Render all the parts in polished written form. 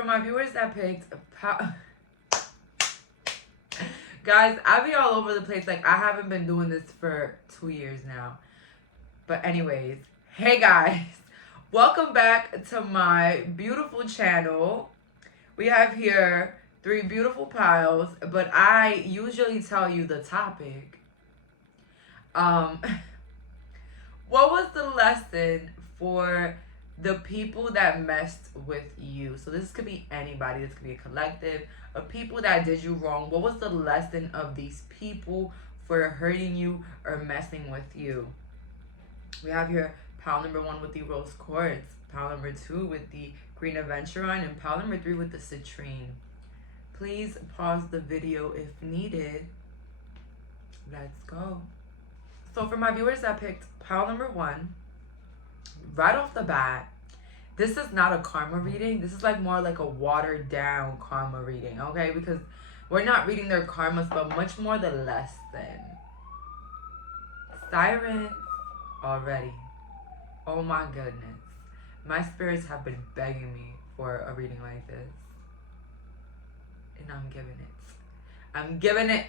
for my viewers that picked guys, I be all over the place. Like, I haven't been doing this for 2 years now. But anyways, hey guys, welcome back to my beautiful channel. We have here 3 beautiful piles, but I usually tell you the topic. What was the lesson for the people that messed with you? So this could be anybody. This could be a collective of people that did you wrong. What was the lesson of these people for hurting you or messing with you? We have here pile number 1 with the rose quartz, pile number 2 with the green aventurine, and pile number 3 with the citrine. Please pause the video if needed. Let's go. So for my viewers that picked pile number 1, right off the bat, this is not a karma reading. This is like more like a watered down karma reading, okay? Because we're not reading their karmas, but much more the lesson. Sirens already. Oh my goodness. My spirits have been begging me for a reading like this. And I'm giving it. I'm giving it.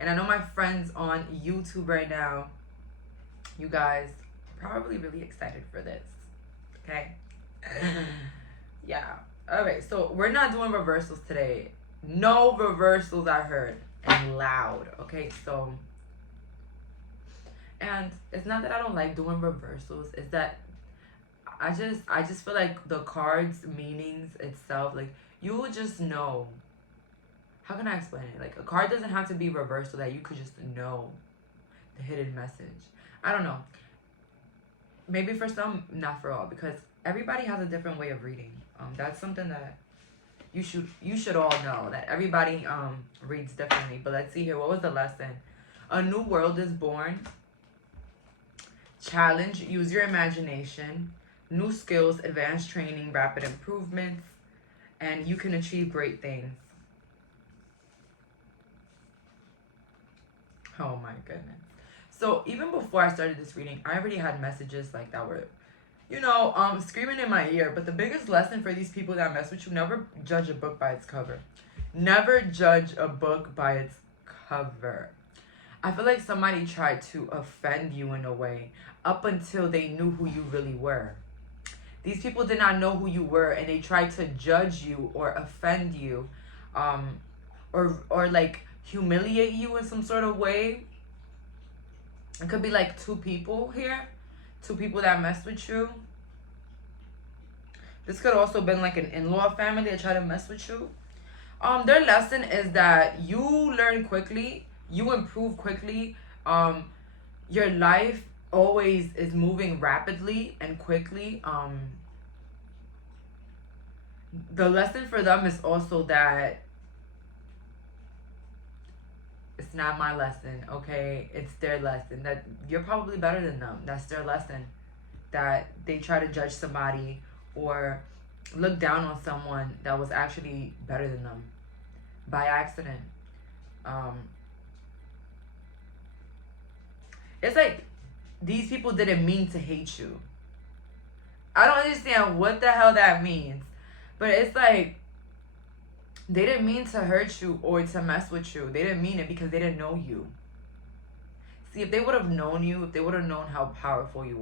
And I know my friends on YouTube right now, you guys are probably really excited for this. Okay? Yeah. Alright, so we're not doing reversals today. No reversals, I heard. And loud. Okay, so. And it's not that I don't like doing reversals. It's that I just feel like the cards meanings itself, like, you will just know. How can I explain it? Like, a card doesn't have to be reversed so that you could just know the hidden message. I don't know. Maybe for some, not for all, because everybody has a different way of reading. That's something that you should all know, that everybody reads differently. But let's see here. What was the lesson? A new world is born. Challenge, use your imagination. New skills, advanced training, rapid improvements, and you can achieve great things. Oh my goodness. So even before I started this reading, I already had messages like that were, you know, screaming in my ear. But the biggest lesson for these people that mess with you, never judge a book by its cover. Never judge a book by its cover. I feel like somebody tried to offend you in a way up until they knew who you really were. These people did not know who you were, and they tried to judge you or offend you, or like humiliate you in some sort of way. It could be like 2 people here, 2 people that mess with you. This could also been like an in-law family that tried to mess with you. Their lesson is that you learn quickly, you improve quickly. Your life always is moving rapidly and quickly. The lesson for them is also that it's not my lesson, okay? It's their lesson. That you're probably better than them. That's their lesson. That they try to judge somebody or look down on someone that was actually better than them by accident. It's like these people didn't mean to hate you. I don't understand what the hell that means. But it's like they didn't mean to hurt you or to mess with you. They didn't mean it because they didn't know you. See, if they would have known you, if they would have known how powerful you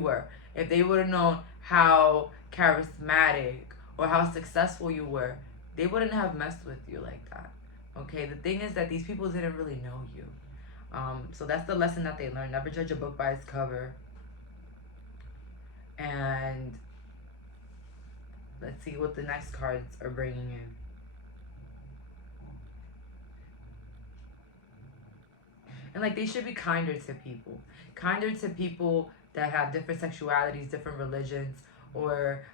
were, if they would have known how charismatic or how successful you were, they wouldn't have messed with you like that. Okay, the thing is that these people didn't really know you. So that's the lesson that they learned. Never judge a book by its cover. And let's see what the next cards are bringing in. And like, they should be kinder to people. Kinder to people that have different sexualities, different religions, or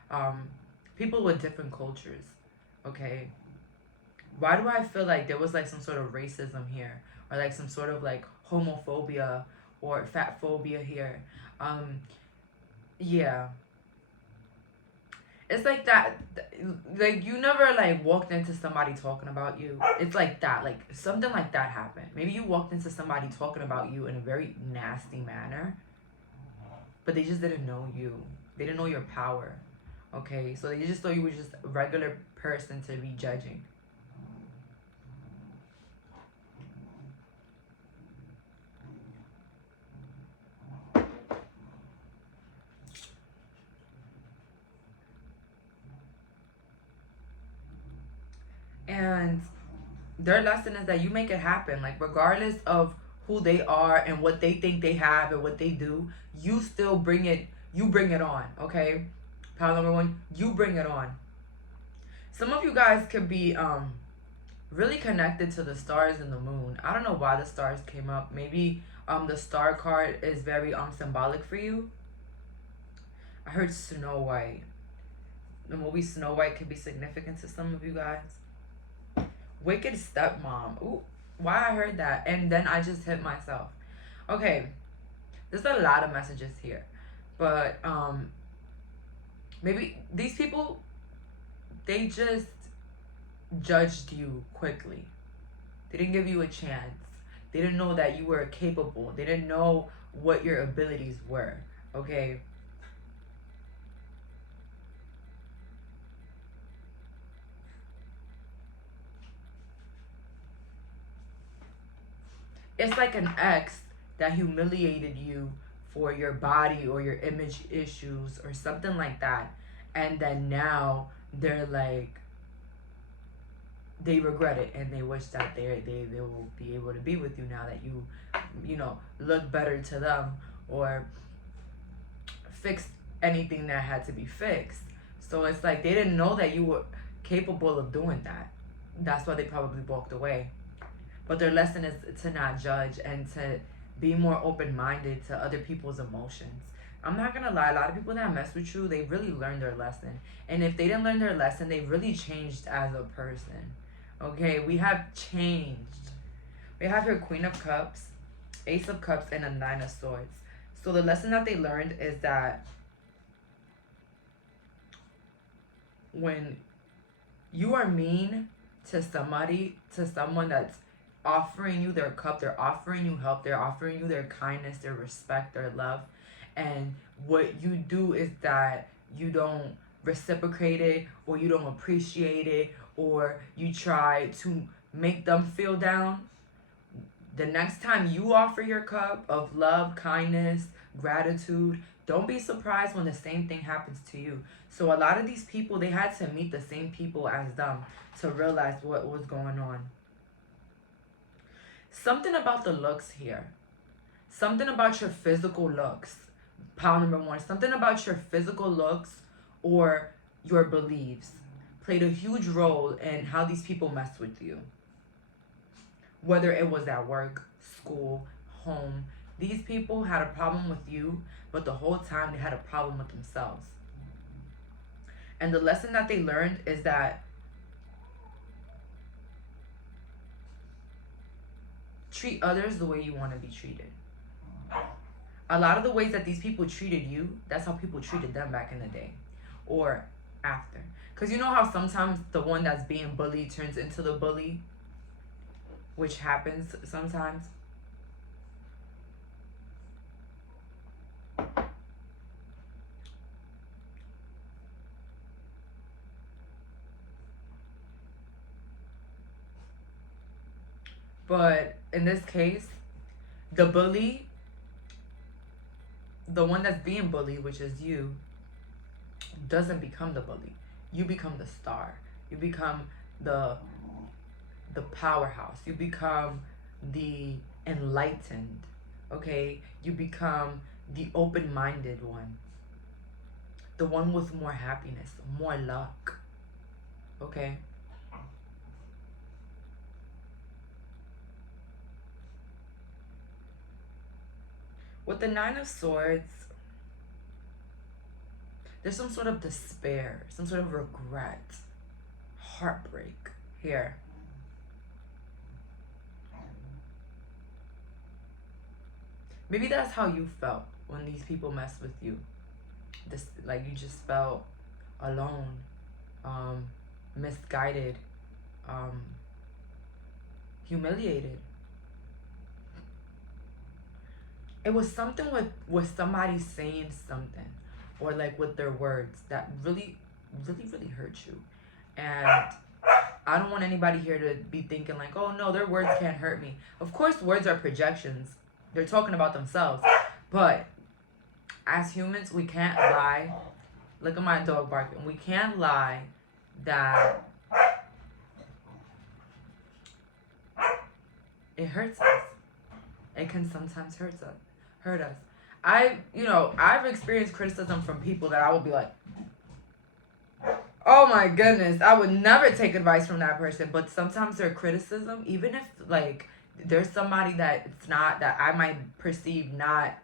people with different cultures. Okay? Why do I feel like there was like some sort of racism here? Or like some sort of like homophobia or fat phobia here? Yeah. It's like that, like, you never like walked into somebody talking about you. It's like that, like something like that happened. Maybe you walked into somebody talking about you in a very nasty manner, but they just didn't know you. They didn't know your power. Okay, so they just thought you were just a regular person to be judging. And their lesson is that you make it happen. Like, regardless of who they are and what they think they have and what they do, you still bring it. You bring it on. Okay, pile number one. You bring it on. Some of you guys could be really connected to the stars and the moon. I don't know why the stars came up. Maybe the star card is very symbolic for you. I heard Snow White. The movie Snow White could be significant to some of you guys. Wicked stepmom. Ooh, why I heard that, and then I just hit myself. Okay, there's a lot of messages here, but maybe these people, they just judged you quickly. They didn't give you a chance. They didn't know that you were capable. They didn't know what your abilities were. Okay. It's like an ex that humiliated you for your body or your image issues or something like that. And then now they're like, they regret it and they wish that they will be able to be with you now that you know, look better to them or fixed anything that had to be fixed. So it's like they didn't know that you were capable of doing that. That's why they probably walked away. But their lesson is to not judge and to be more open-minded to other people's emotions. I'm not gonna lie, a lot of people that mess with you, they really learned their lesson. And if they didn't learn their lesson, they really changed as a person. Okay, we have changed. We have here Queen of Cups, Ace of Cups, and a Nine of Swords. So the lesson that they learned is that when you are mean to somebody, to someone that's offering you their cup, they're offering you help, they're offering you their kindness, their respect, their love, and what you do is that you don't reciprocate it, or you don't appreciate it, or you try to make them feel down. The next time you offer your cup of love, kindness, gratitude, don't be surprised when the same thing happens to you. So a lot of these people, they had to meet the same people as them to realize what was going on. Something about the looks here. Something about your physical looks. Pile number one. Something about your physical looks or your beliefs played a huge role in how these people messed with you. Whether it was at work, school, home. These people had a problem with you, but the whole time they had a problem with themselves. And the lesson that they learned is that treat others the way you want to be treated. A lot of the ways that these people treated you, that's how people treated them back in the day or after. Because you know how sometimes the one that's being bullied turns into the bully, which happens sometimes. But in this case, the bully, the one that's being bullied, which is you, doesn't become the bully. You become the star. You become the powerhouse. You become the enlightened. Okay? You become the open-minded one. The one with more happiness, more luck. Okay? With the Nine of Swords, there's some sort of despair, some sort of regret, heartbreak here. Maybe that's how you felt when these people messed with you. This, like, you just felt alone, misguided, humiliated. It was something with somebody saying something, or like with their words that really, really, really hurt you. And I don't want anybody here to be thinking like, oh no, their words can't hurt me. Of course, words are projections. They're talking about themselves. But as humans, we can't lie. Look at my dog barking. We can't lie that it hurts us. It can sometimes hurt us. I've experienced criticism from people that I would be like, oh my goodness, I would never take advice from that person. But sometimes their criticism, even if like there's somebody that it's not, that I might perceive not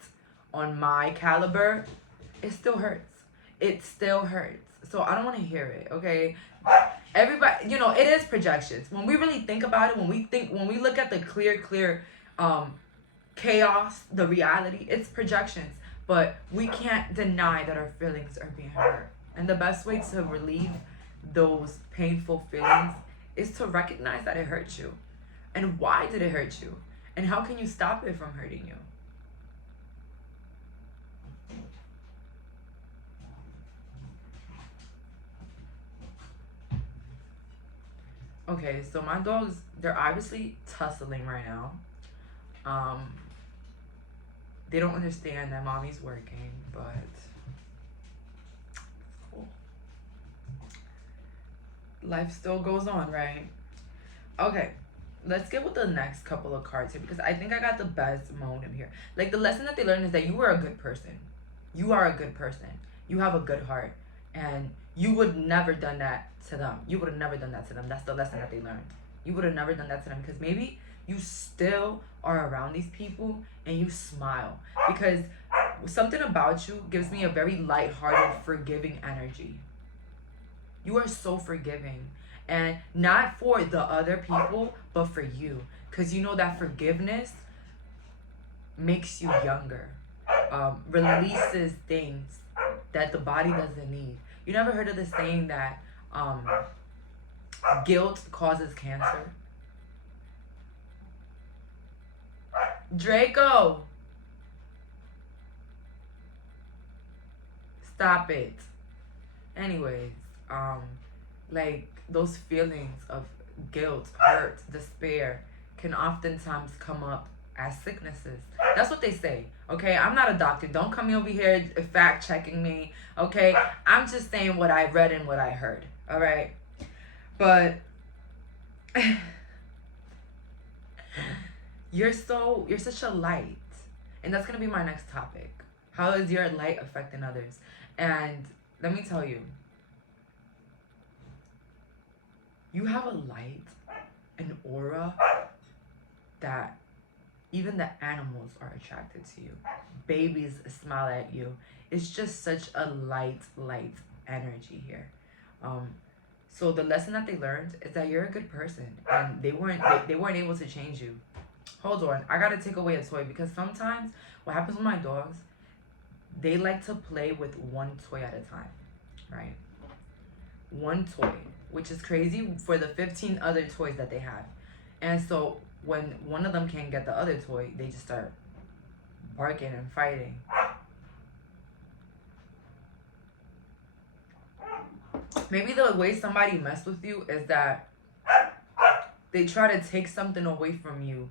on my caliber, it still hurts. It still hurts. So I don't want to hear it, okay? Everybody, it is projections. When we really think about it, when we look at the clear chaos, the reality, it's projections. But we can't deny that our feelings are being hurt. And the best way to relieve those painful feelings is to recognize that it hurt you. And why did it hurt you? And how can you stop it from hurting you? Okay, so my dogs, they're obviously tussling right now. They don't understand that mommy's working, but cool. Life still goes on, right? Okay, let's get with the next couple of cards here, because I think I got the best motive here. Like, the lesson that they learned is that you are a good person. You are a good person. You have a good heart. And you would never done that to them. You would have never done that to them. That's the lesson that they learned. You would have never done that to them, because maybe you still are around these people and you smile, because something about you gives me a very lighthearted, forgiving energy. You are so forgiving, and not for the other people, but for you, because you know that forgiveness makes you younger, releases things that the body doesn't need. You never heard of the saying that guilt causes cancer? Draco, stop it. Anyways, like, those feelings of guilt, hurt, despair can oftentimes come up as sicknesses. That's what they say, okay? I'm not a doctor. Don't come over here fact checking me, okay? I'm just saying what I read and what I heard, all right? But you're such a light. And that's going to be my next topic. How is your light affecting others? And let me tell you, you have a light, an aura that even the animals are attracted to you. Babies smile at you. It's just such a light energy here. So the lesson that they learned is that you're a good person, and they weren't able to change you. Hold on, I gotta take away a toy, because sometimes what happens with my dogs, they like to play with one toy at a time, right? One toy, which is crazy for the 15 other toys that they have. And so when one of them can't get the other toy, they just start barking and fighting. Maybe the way somebody messed with you is that they try to take something away from you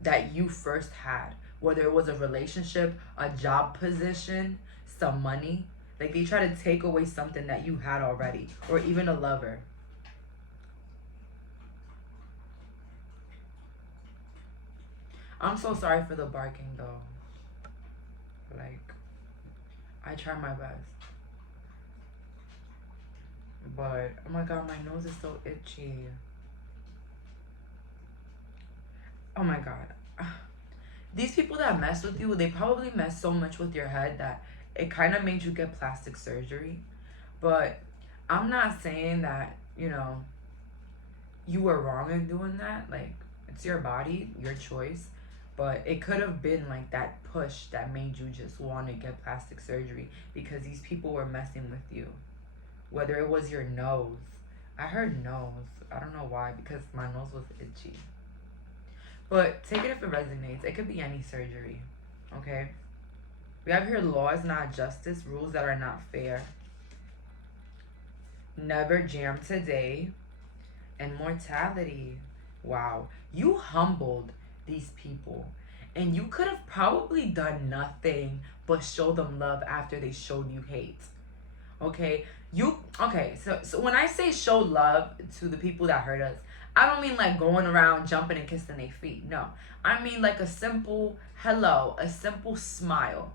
that you first had, whether it was a relationship, a job position, some money. Like, they try to take away something that you had already, or even a lover. I'm so sorry for the barking though. Like, I try my best. But, oh my god, my nose is so itchy. Oh my god. These people that mess with you, they probably mess so much with your head that it kind of made you get plastic surgery. But I'm not saying that, you were wrong in doing that. Like, it's your body, your choice. But it could have been like that push that made you just want to get plastic surgery, because these people were messing with you. Whether it was your nose. I heard nose. I don't know why, because my nose was itchy. But take it if it resonates. It could be any surgery, okay? We have here laws, not justice, rules that are not fair. Never jam today. And mortality. Wow. You humbled these people. And you could have probably done nothing but show them love after they showed you hate. Okay? So when I say show love to the people that hurt us, I don't mean like going around jumping and kissing their feet. No. I mean like a simple hello, a simple smile.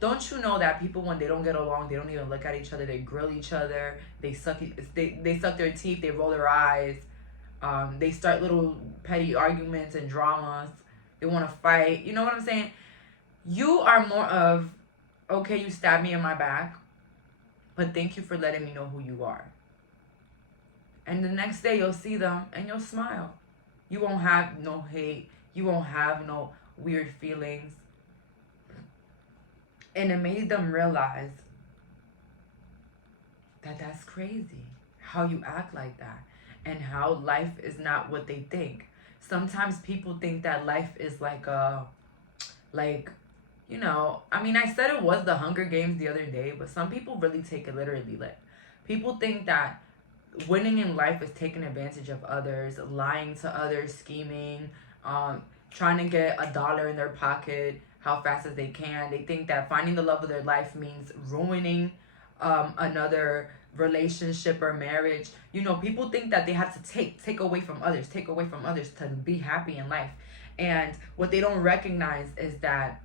Don't you know that people, when they don't get along, they don't even look at each other, they grill each other, they suck their teeth, they roll their eyes, they start little petty arguments and dramas, they want to fight. You know what I'm saying? You are more of, okay, you stabbed me in my back, but thank you for letting me know who you are. And the next day you'll see them and you'll smile. You won't have no hate. You won't have no weird feelings. And it made them realize that that's crazy, how you act like that, and how life is not what they think. Sometimes people think that life is like I said it was the Hunger Games the other day, but some people really take it literally. Like, people think that winning in life is taking advantage of others, lying to others, scheming, trying to get $1 in their pocket how fast as they can. They think that finding the love of their life means ruining another relationship or marriage. You know, people think that they have to take away from others to be happy in life. And what they don't recognize is that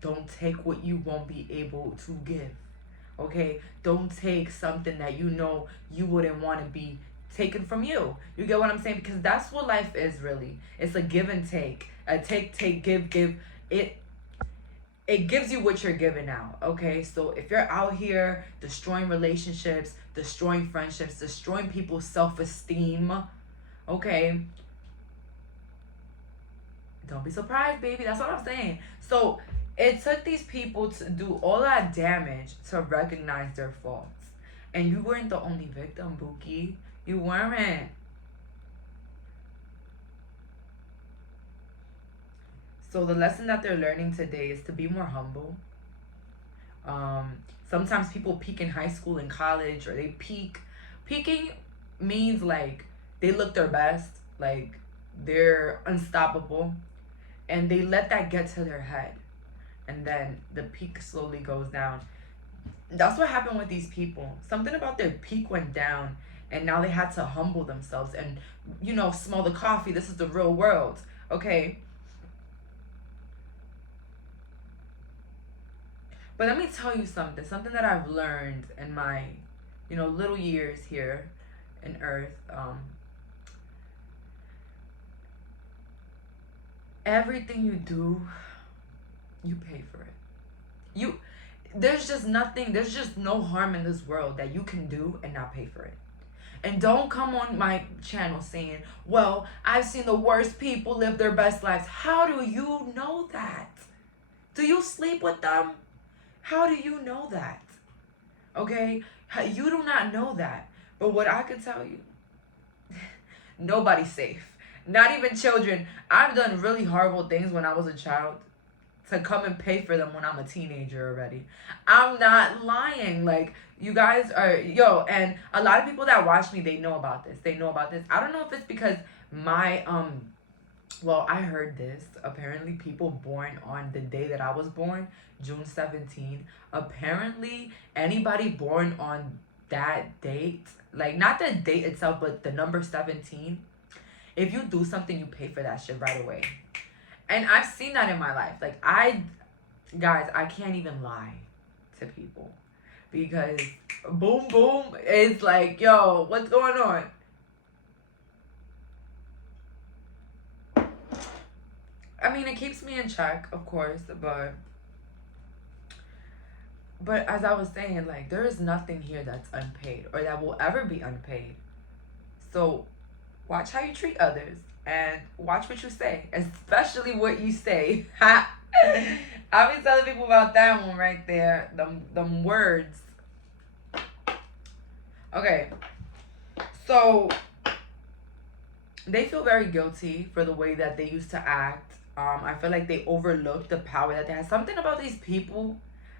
don't take what you won't be able to give. Okay? Don't take something that you know you wouldn't want to be taken from you. You get what I'm saying? Because that's what life is, really. It's a give and take. A take, give. It gives you what you're giving out. Okay? So if you're out here destroying relationships, destroying friendships, destroying people's self-esteem, okay, don't be surprised, baby. That's what I'm saying. So it took these people to do all that damage to recognize their faults. And you weren't the only victim, Buki. You weren't. So the lesson that they're learning today is to be more humble. Sometimes people peak in high school and college, or they peak. Peaking means like they look their best, like they're unstoppable, and they let that get to their head, and then the peak slowly goes down. That's what happened with these people. Something about their peak went down, and now they had to humble themselves and, smell the coffee. This is the real world, okay? But let me tell you something that I've learned in my, little years here in Earth. Everything you do, you pay for it. There's just no harm in this world that you can do and not pay for it. And don't come on my channel saying, well, I've seen the worst people live their best lives. How do you know that? Do you sleep with them? How do you know that? Okay? You do not know that. But what I can tell you, nobody's safe. Not even children. I've done really horrible things when I was a child to come and pay for them when I'm a teenager already. I'm not lying. Like, you guys are, and a lot of people that watch me, they know about this. I don't know if it's because my, I heard this. Apparently, people born on the day that I was born, June 17, apparently, anybody born on that date, like, not the date itself, but the number 17, if you do something, you pay for that shit right away. And I've seen that in my life. Like, I can't even lie to people. Because boom, boom, it's like, yo, what's going on? I mean, it keeps me in check, of course, but as I was saying, like, there is nothing here that's unpaid or that will ever be unpaid. So watch how you treat others and watch what you say, especially what you say. I've been telling people about that one right there, them words. Okay, so they feel very guilty for the way that they used to act I feel like they overlook the power that they have. Something about these people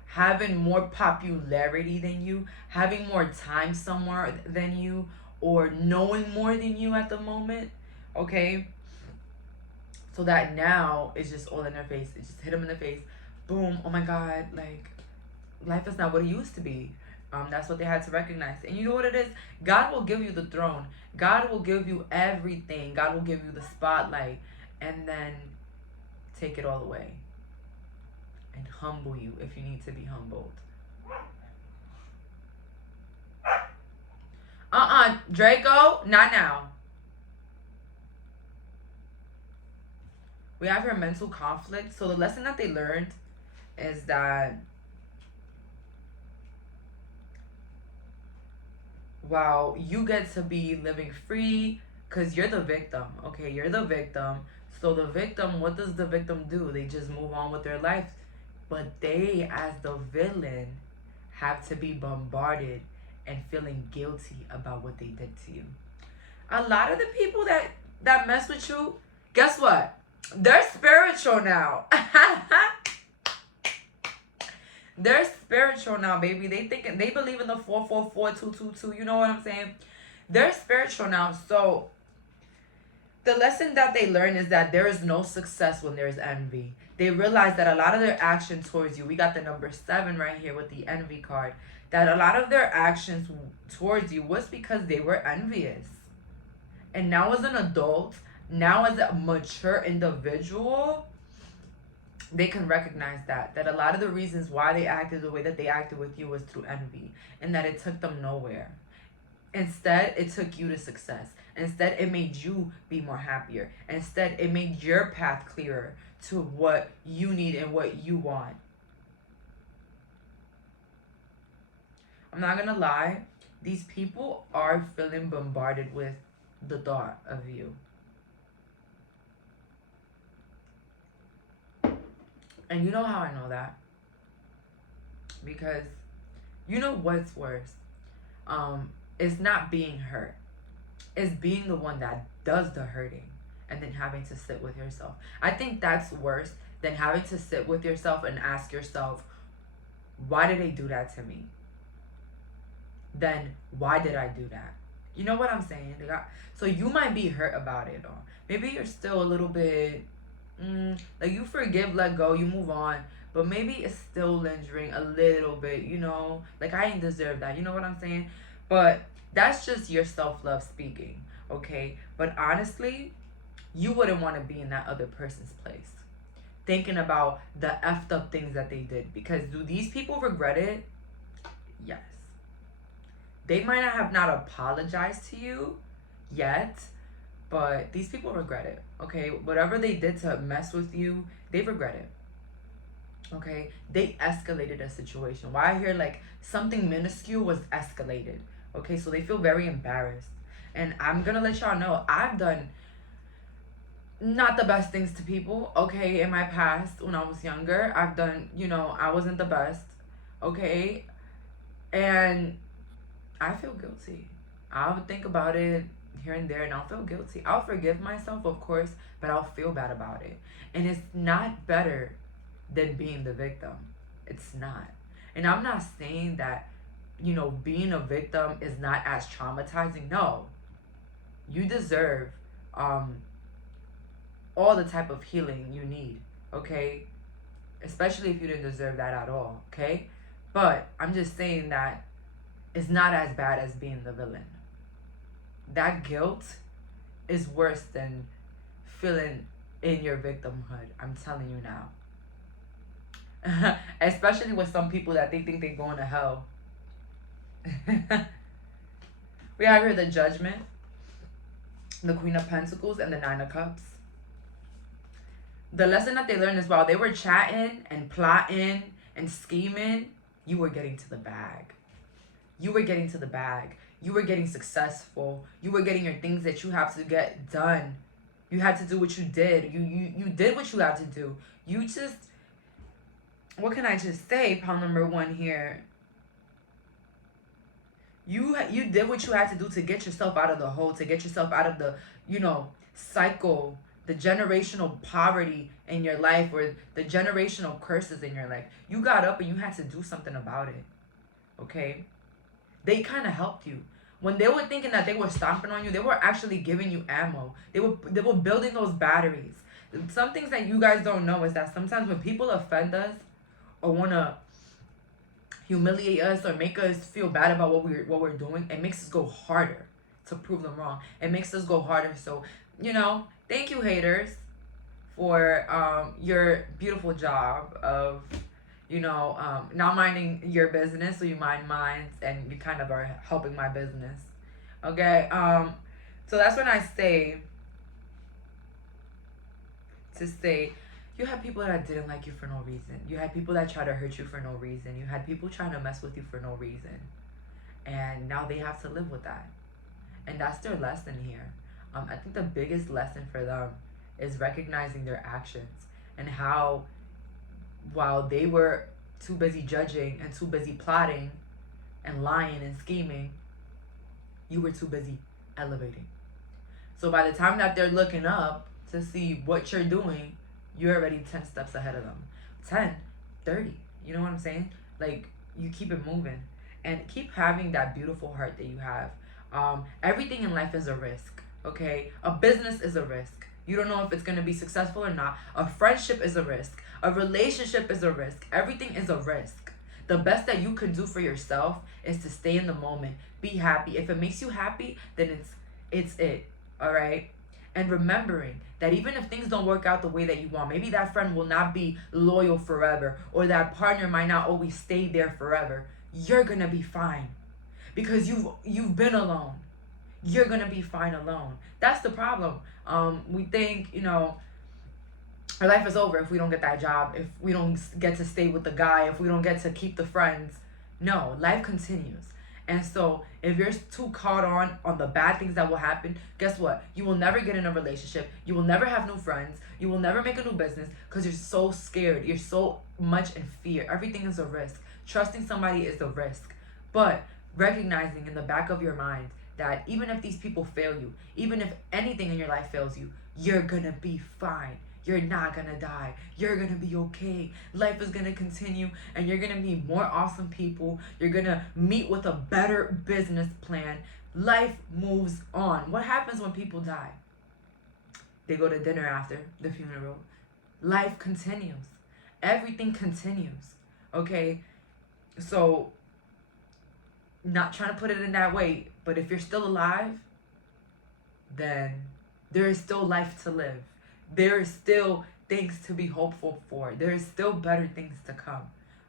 having more popularity than you, having more time somewhere than you, or knowing more than you at the moment, okay? So that now it's just all in their face. It just hit them in the face. Boom. Oh my God. Like, life is not what it used to be. That's what they had to recognize. And you know what it is? God will give you the throne. God will give you everything. God will give you the spotlight. And then take it all away. And humble you if you need to be humbled. Draco, not now. We have her mental conflict. So the lesson that they learned is that wow, you get to be living free because you're the victim. Okay, you're the victim. So the victim, what does the victim do? They just move on with their life. But they, as the villain, have to be bombarded and feeling guilty about what they did to you. A lot of the people that mess with you, guess what? They're spiritual now. They're spiritual now, baby. They believe in the 444-222. You know what I'm saying? They're spiritual now. So the lesson that they learn is that there is no success when there's envy. They realize that a lot of their action towards you, we got the number 7 right here with the envy card, that a lot of their actions towards you was because they were envious. And now as an adult, now as a mature individual, they can recognize that a lot of the reasons why they acted the way that they acted with you was through envy, and that it took them nowhere. Instead, it took you to success. Instead, it made you be more happier. Instead, it made your path clearer to what you need and what you want. I'm not gonna lie, these people are feeling bombarded with the thought of you. And you know how I know that? Because you know what's worse? It's not being hurt. It's being the one that does the hurting and then having to sit with yourself. I think that's worse than having to sit with yourself and ask yourself, why did they do that to me? Then why did I do that? You know what I'm saying? So you might be hurt about it, or maybe you're still a little bit like you forgive, let go, you move on, but maybe it's still lingering a little bit, you know, like I ain't deserve that, you know what I'm saying? But that's just your self-love speaking, okay? But honestly, you wouldn't want to be in that other person's place, thinking about the effed up things that they did. Because do these people regret it? Yes. They might not have not apologized to you yet, but these people regret it, okay? Whatever they did to mess with you, they regret it, okay? They escalated a situation. Why I hear like something minuscule was escalated, okay? So they feel very embarrassed. And I'm gonna let y'all know, I've done not the best things to people, okay? In my past, when I was younger, I've done, you know, I wasn't the best, okay? And I feel guilty. I would think about it here and there and I'll feel guilty. I'll forgive myself, of course, but I'll feel bad about it. And it's not better than being the victim. It's not. And I'm not saying that, you know, being a victim is not as traumatizing. No. You deserve all the type of healing you need, okay? Especially if you didn't deserve that at all, okay? But I'm just saying that it's not as bad as being the villain. That guilt is worse than feeling in your victimhood. I'm telling you now. Especially with some people that they think they're going to hell. We have here the Judgment, the Queen of Pentacles, and the Nine of Cups. The lesson that they learned is while they were chatting and plotting and scheming, you were getting to the bag. You were getting to the bag. You were getting successful. You were getting your things that you have to get done. You had to do what you did. You did what you had to do. You just, what can I just say? Pound number 1 here. You did what you had to do to get yourself out of the hole, to get yourself out of the, you know, cycle the generational poverty in your life or the generational curses in your life. You got up and you had to do something about it. Okay? They kind of helped you. When they were thinking that they were stomping on you, they were actually giving you ammo. They were building those batteries. Some things that you guys don't know is that sometimes when people offend us or want to humiliate us or make us feel bad about what we're doing, it makes us go harder to prove them wrong. It makes us go harder. So, thank you, haters, for your beautiful job of not minding your business, so you mind mine, and you kind of are helping my business. Okay, so that's when I say you had people that didn't like you for no reason. You had people that tried to hurt you for no reason. You had people trying to mess with you for no reason, and now they have to live with that, and that's their lesson here. I think the biggest lesson for them is recognizing their actions and how, while they were too busy judging and too busy plotting and lying and scheming, you were too busy elevating. So by the time that they're looking up to see what you're doing, you're already 10 steps ahead of them. 10, 30. You know what I'm saying? Like, you keep it moving. And keep having that beautiful heart that you have. Everything in life is a risk, okay? A business is a risk. You don't know if it's going to be successful or not. A friendship is a risk. A relationship is a risk. Everything is a risk. The best that you can do for yourself is to stay in the moment. Be happy. If it makes you happy, then it's it. All right? And remembering that even if things don't work out the way that you want, maybe that friend will not be loyal forever, or that partner might not always stay there forever, you're going to be fine. Because you've been alone. You're going to be fine alone. That's the problem. We think, our life is over if we don't get that job, if we don't get to stay with the guy, if we don't get to keep the friends. No, life continues. And so if you're too caught on the bad things that will happen, guess what? You will never get in a relationship. You will never have new friends. You will never make a new business because you're so scared. You're so much in fear. Everything is a risk. Trusting somebody is a risk. But recognizing in the back of your mind that even if these people fail you, even if anything in your life fails you, you're going to be fine. You're not going to die. You're going to be okay. Life is going to continue, and you're going to meet more awesome people. You're going to meet with a better business plan. Life moves on. What happens when people die? They go to dinner after the funeral. Life continues. Everything continues. Okay? So, not trying to put it in that way, but if you're still alive, then there is still life to live. There is still things to be hopeful for. There is still better things to come.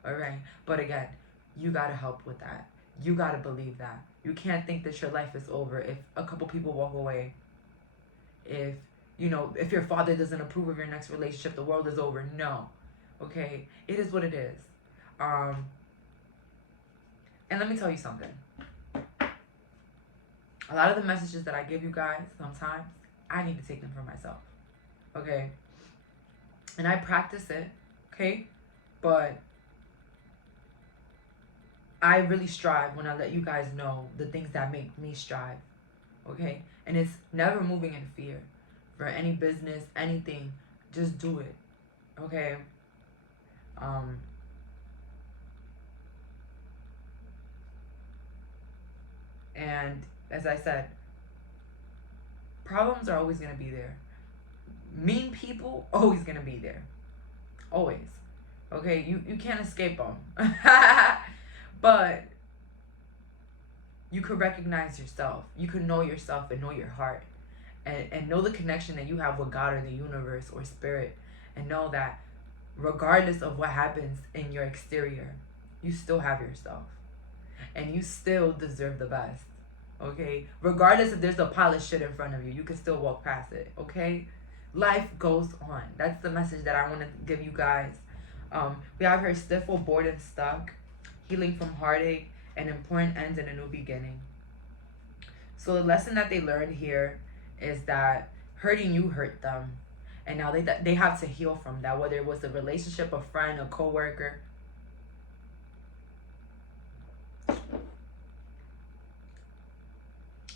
All right? But again, you got to help with that. You got to believe that. You can't think that your life is over if a couple people walk away. If your father doesn't approve of your next relationship, the world is over. No. Okay? It is what it is. And let me tell you something. A lot of the messages that I give you guys, sometimes, I need to take them for myself. Okay? And I practice it. Okay? But I really strive when I let you guys know the things that make me strive. Okay? And it's never moving in fear. For any business, anything, just do it. Okay? And as I said, problems are always going to be there. Mean people, always going to be there. Always. Okay? You can't escape them. But you could recognize yourself. You could know yourself and know your heart. And know the connection that you have with God or the universe or spirit. And know that regardless of what happens in your exterior, you still have yourself. And you still deserve the best. Okay? Regardless if there's a pile of shit in front of you, you can still walk past it. Okay? Life goes on. That's the message that I want to give you guys. We have here stifle, bored, and stuck. Healing from heartache. An important end and a new beginning. So the lesson that they learned here is that hurting you hurt them. And now they have to heal from that. Whether it was a relationship, a friend, a coworker.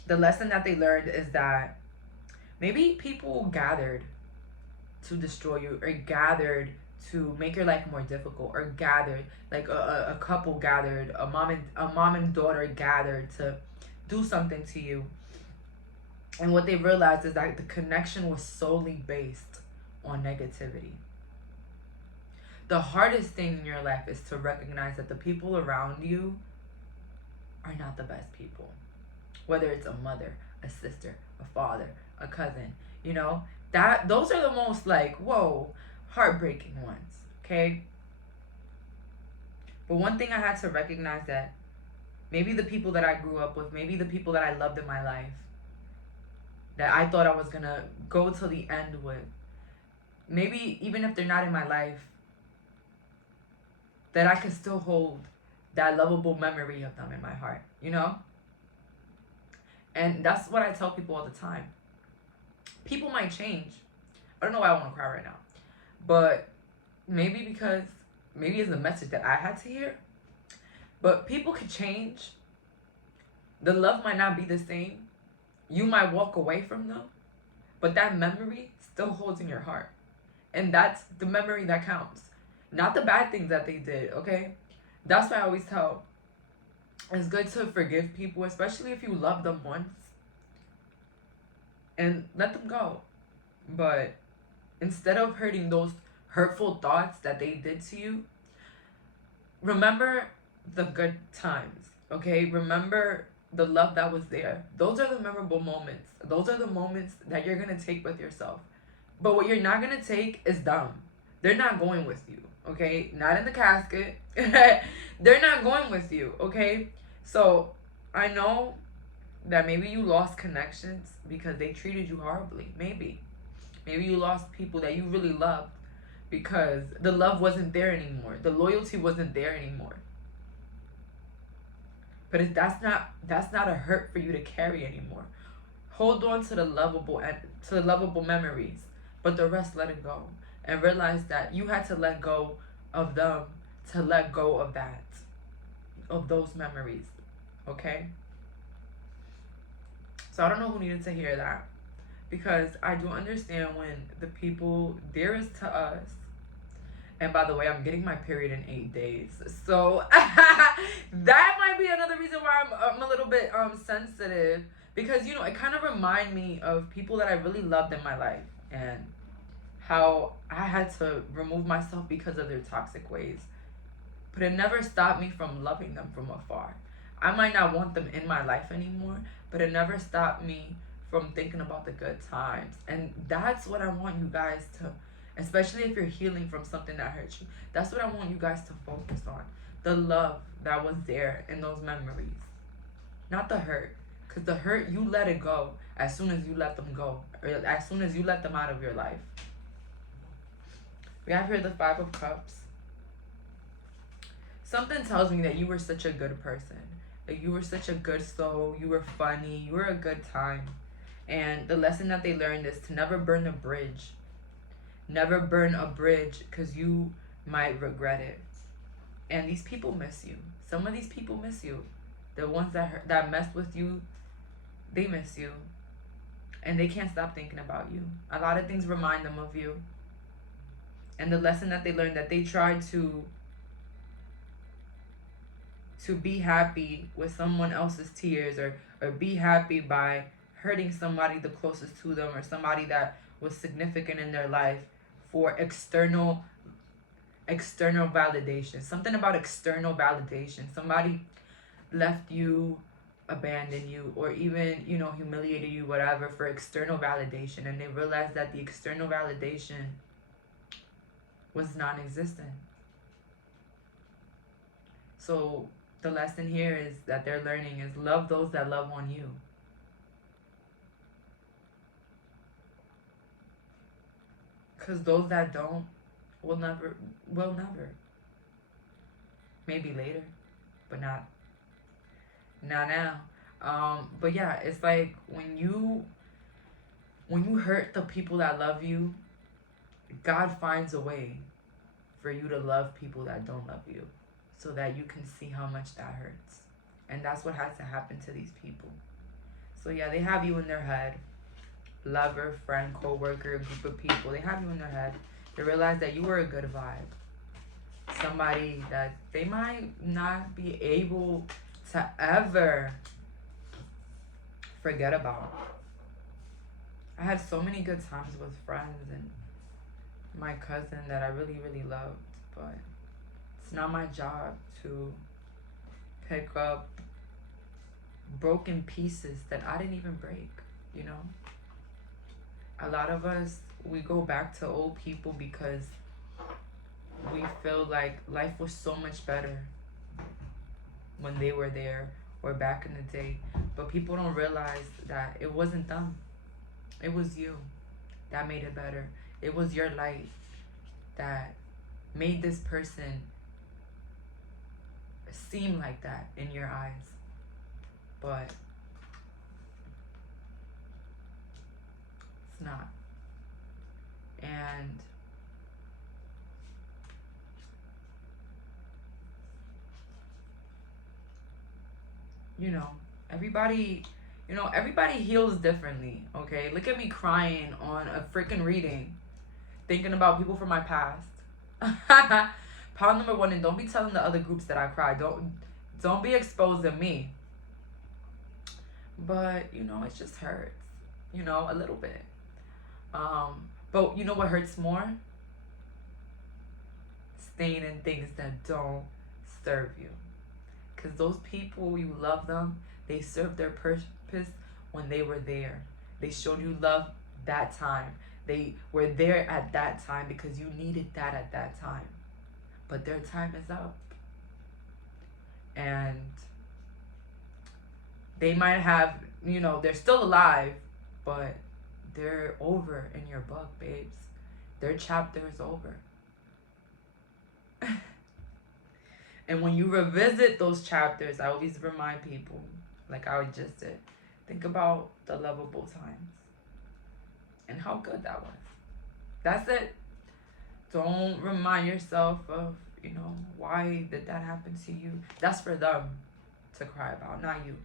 The lesson that they learned is that maybe people gathered to destroy you, or gathered to make your life more difficult, or gathered like a couple gathered, a mom and daughter gathered to do something to you. And what they realized is that the connection was solely based on negativity. The hardest thing in your life is to recognize that the people around you are not the best people. Whether it's a mother, a sister, a father, a cousin, you know, those are the most like, whoa, heartbreaking ones, okay? But one thing I had to recognize, that maybe the people that I grew up with, maybe the people that I loved in my life, that I thought I was gonna go till the end with, maybe even if they're not in my life, that I can still hold that lovable memory of them in my heart, you know? And that's what I tell people all the time. People might change. I don't know why I want to cry right now. But maybe it's a message that I had to hear. But people could change. The love might not be the same. You might walk away from them. But that memory still holds in your heart. And that's the memory that counts. Not the bad things that they did, okay? That's why I always tell, it's good to forgive people, especially if you love them once, and let them go. But instead of hurting those hurtful thoughts that they did to you, remember the good times, okay? Remember the love that was there. Those are the memorable moments. Those are the moments that you're going to take with yourself. But what you're not going to take is them. They're not going with you, okay? Not in the casket. They're not going with you, okay? So I know that maybe you lost connections because they treated you horribly. Maybe you lost people that you really loved because the love wasn't there anymore. The loyalty wasn't there anymore. But if that's not a hurt for you to carry anymore. Hold on to the lovable memories, but the rest, let it go. And realize that you had to let go of them to let go of that, of those memories, okay? So I don't know who needed to hear that, because I do understand when the people dearest to us, and by the way, I'm getting my period in 8 days, so that might be another reason why I'm a little bit sensitive, because, you know, it kind of reminds me of people that I really loved in my life, and how I had to remove myself because of their toxic ways. But it never stopped me from loving them from afar. I might not want them in my life anymore, but it never stopped me from thinking about the good times. And that's what I want you guys to, especially if you're healing from something that hurt you, that's what I want you guys to focus on. The love that was there in those memories. Not the hurt. Because the hurt, you let it go as soon as you let them go. Or as soon as you let them out of your life. We have here the 5 of Cups. Something tells me that you were such a good person. Like, you were such a good soul. You were funny. You were a good time. And the lesson that they learned is to never burn a bridge. Never burn a bridge, because you might regret it. And these people miss you. Some of these people miss you. The ones that messed with you, they miss you. And they can't stop thinking about you. A lot of things remind them of you. And the lesson that they learned, that they tried to be happy with someone else's tears, or be happy by hurting somebody the closest to them, or somebody that was significant in their life, for external validation. Something about external validation. Somebody left you, abandoned you, or even, you know, humiliated you, whatever, for external validation. And they realized that the external validation was non-existent. So the lesson here is that they're learning is love those that love on you. Because those that don't will never. Maybe later, but not now. But yeah, it's like when you hurt the people that love you, God finds a way for you to love people that don't love you, so that you can see how much that hurts. And that's what has to happen to these people. So yeah, they have you in their head. lover, friend, co-worker, group of people. They have you in their head. They realize that you were a good vibe. Somebody that they might not be able to ever forget about. I had so many good times with friends and my cousin that I really, really loved, but it's not my job to pick up broken pieces that I didn't even break, you know? A lot of us, we go back to old people because we feel like life was so much better when they were there or back in the day. But people don't realize that it wasn't them. It was you that made it better. It was your light that made this person seem like that in your eyes. But it's not. And everybody heals differently, okay? Look at me crying on a freaking reading, thinking about people from my past. Pound number 1, and don't be telling the other groups that I cry. Don't be exposing me. But it just hurts, a little bit. But you know what hurts more? Staying in things that don't serve you. Because those people, you love them. They served their purpose when they were there. They showed you love that time. They were there at that time because you needed that at that time. But their time is up. And they might have, they're still alive, but they're over in your book, babes. Their chapter is over. And when you revisit those chapters, I always remind people, like I just did, think about the lovable times and how good that was. That's it. Don't remind yourself of, why did that happen to you? That's for them to cry about, not you.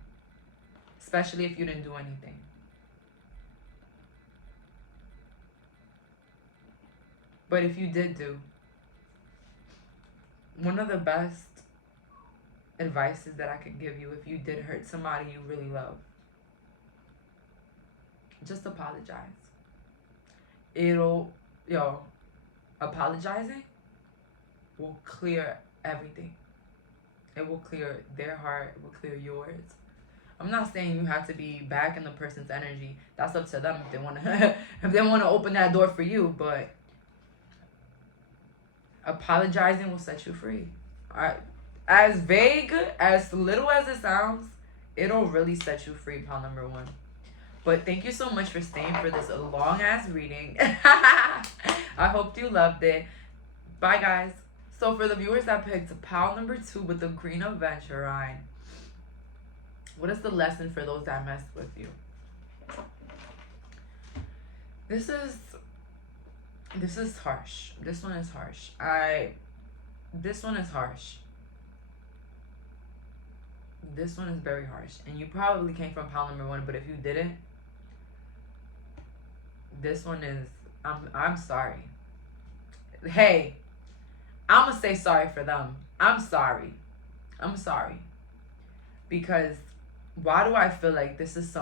Especially if you didn't do anything. But if you did do, one of the best advices that I could give you if you did hurt somebody you really love, just apologize. Apologizing will clear everything. It will clear their heart. It will clear yours. I'm not saying you have to be back in the person's energy. That's up to them if they want to if they want to open that door for you, but apologizing will set you free. As vague, as little as it sounds, it'll really set you free, Pound number 1. But thank you so much for staying for this long ass reading. I hope you loved it. Bye, guys. So for the viewers that picked Pound number 2 with the Green Adventurine, what is the lesson for those that messed with you? This is harsh. This one is harsh. This one is harsh. This one is very harsh. And you probably came from Pound number 1, but if you didn't, this one is, I'm sorry. Hey, I'm gonna say sorry for them. I'm sorry. Because why do I feel like this is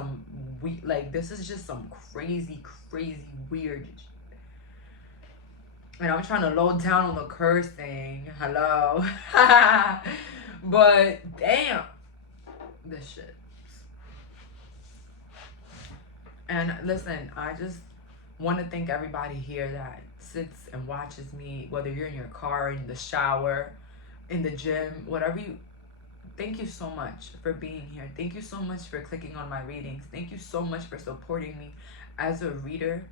this is just some crazy weird, and I'm trying to load down on the cursing. Hello. But damn, this shit. And listen, I just want to thank everybody here that sits and watches me, whether you're in your car, in the shower, in the gym, whatever you. Thank you so much for being here. Thank you so much for clicking on my readings. Thank you so much for supporting me as a reader.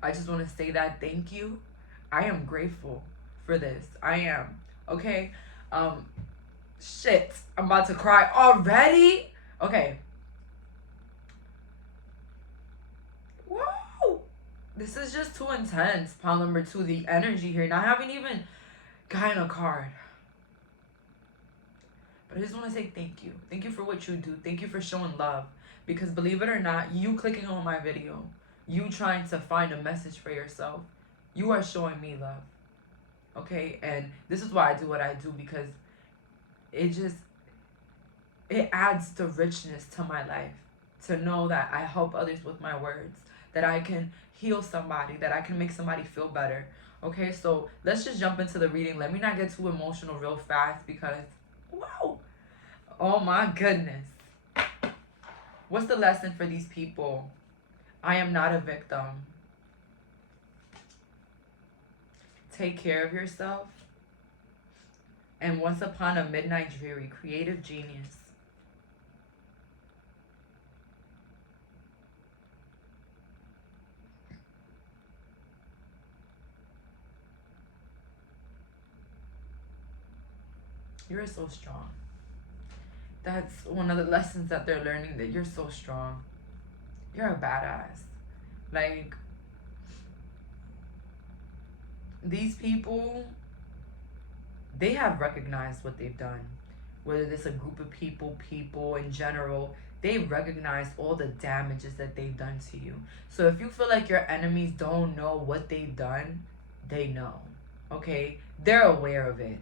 I just want to say that thank you. I am grateful for this. I am. Okay. Shit. I'm about to cry already. Okay. Whoa. This is just too intense. Pound number 2. The energy here. Now I haven't even gotten a card. But I just want to say thank you. Thank you for what you do. Thank you for showing love. Because believe it or not, you clicking on my video you trying to find a message for yourself, you are showing me love. Okay? And this is why I do what I do, because it just, it adds the richness to my life to know that I help others with my words, that I can heal somebody, that I can make somebody feel better. Okay, so let's just jump into the reading. Let me not get too emotional real fast because, wow, oh my goodness. What's the lesson for these people? I am not a victim. Take care of yourself. And once upon a midnight dreary, creative genius. You're so strong. That's one of the lessons that they're learning, that you're so strong. You're a badass. Like, these people, they have recognized what they've done. Whether it's a group of people in general, they recognize all the damages that they've done to you. So if you feel like your enemies don't know what they've done, they know. Okay? They're aware of it.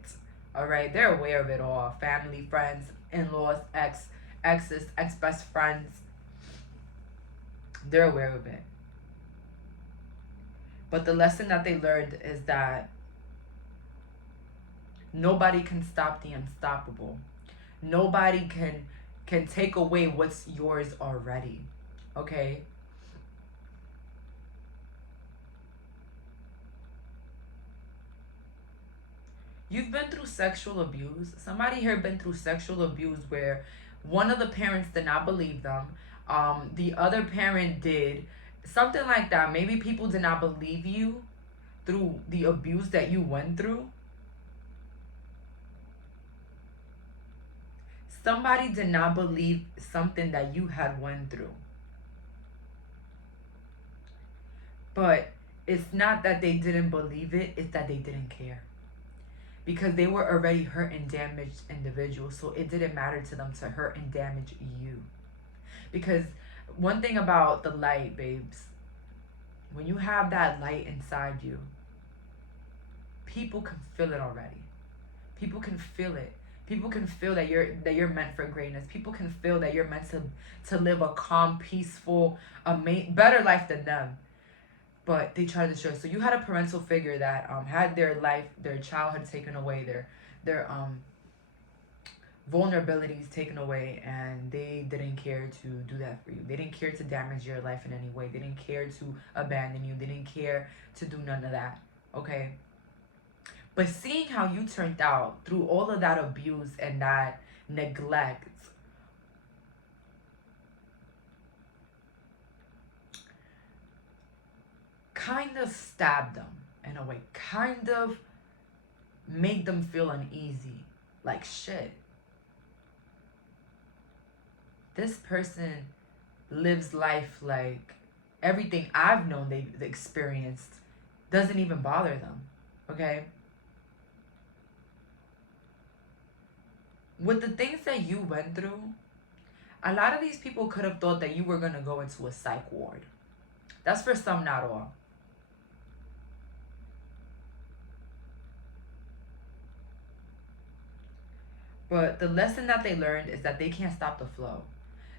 All right? They're aware of it all. Family, friends, in-laws, exes, ex-best friends. They're aware of it. But the lesson that they learned is that nobody can stop the unstoppable. Nobody can take away what's yours already. Okay? You've been through sexual abuse. Somebody here been through sexual abuse where one of the parents did not believe them. The other parent did. Something like that. Maybe people did not believe you through the abuse that you went through. Somebody did not believe something that you had went through. But it's not that they didn't believe it, it's that they didn't care. Because they were already hurt and damaged individuals, so it didn't matter to them to hurt and damage you. Because one thing about the light, babes, when you have that light inside you, people can feel it already. People can feel it. People can feel that you're meant for greatness. People can feel that you're meant to live a calm, peaceful, better life than them. But they try to destroy. So you had a parental figure that had their life, their childhood taken away, their vulnerabilities taken away, and they didn't care to do that for you. They didn't care to damage your life in any way. They didn't care to abandon you. They didn't care to do none of that. Okay? But seeing how you turned out through all of that abuse and that neglect, kind of stabbed them in a way, kind of made them feel uneasy. Like, shit, this person lives life like everything I've known they've experienced doesn't even bother them. Okay? With the things that you went through, a lot of these people could have thought that you were going to go into a psych ward. That's for some, not all. But the lesson that they learned is that they can't stop the flow.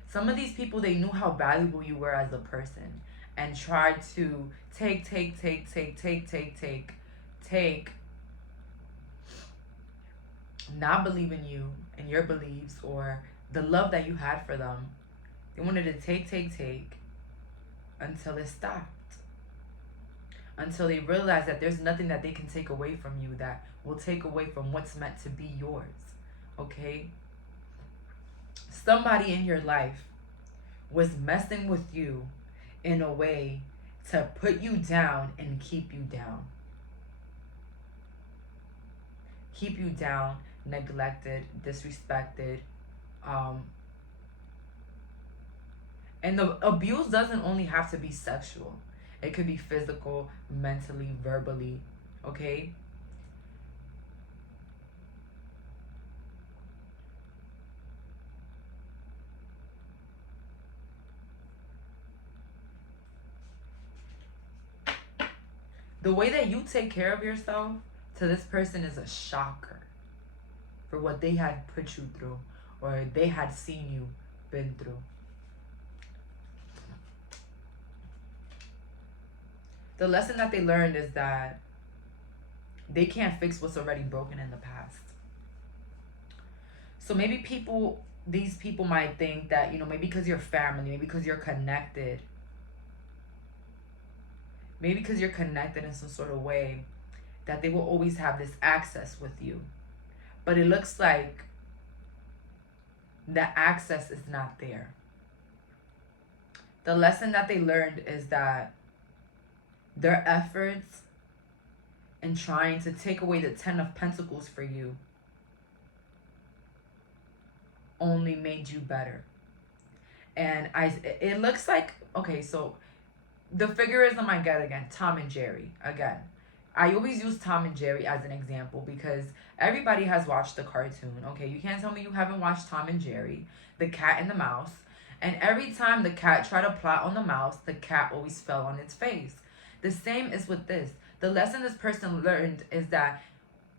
Some of these people, they knew how valuable you were as a person and tried to take, not believe in you and your beliefs or the love that you had for them. They wanted to take until it stopped. Until they realized that there's nothing that they can take away from you that will take away from what's meant to be yours. Okay? Somebody in your life was messing with you in a way to put you down and keep you down. Keep you down, neglected, disrespected. And the abuse doesn't only have to be sexual. It could be physical, mentally, verbally. Okay? The way that you take care of yourself to this person is a shocker for what they had put you through or they had seen you been through. The lesson that they learned is that they can't fix what's already broken in the past. So maybe these people might think that, you know, maybe because you're family, maybe because you're connected, maybe because you're connected in some sort of way, that they will always have this access with you. But it looks like the access is not there. The lesson that they learned is that their efforts in trying to take away the 10 of Pentacles for you only made you better. And it looks like, okay, so the figurism I get again, Tom and Jerry, again. I always use Tom and Jerry as an example because everybody has watched the cartoon, okay? You can't tell me you haven't watched Tom and Jerry, the cat and the mouse. And every time the cat tried to plot on the mouse, the cat always fell on its face. The same is with this. The lesson this person learned is that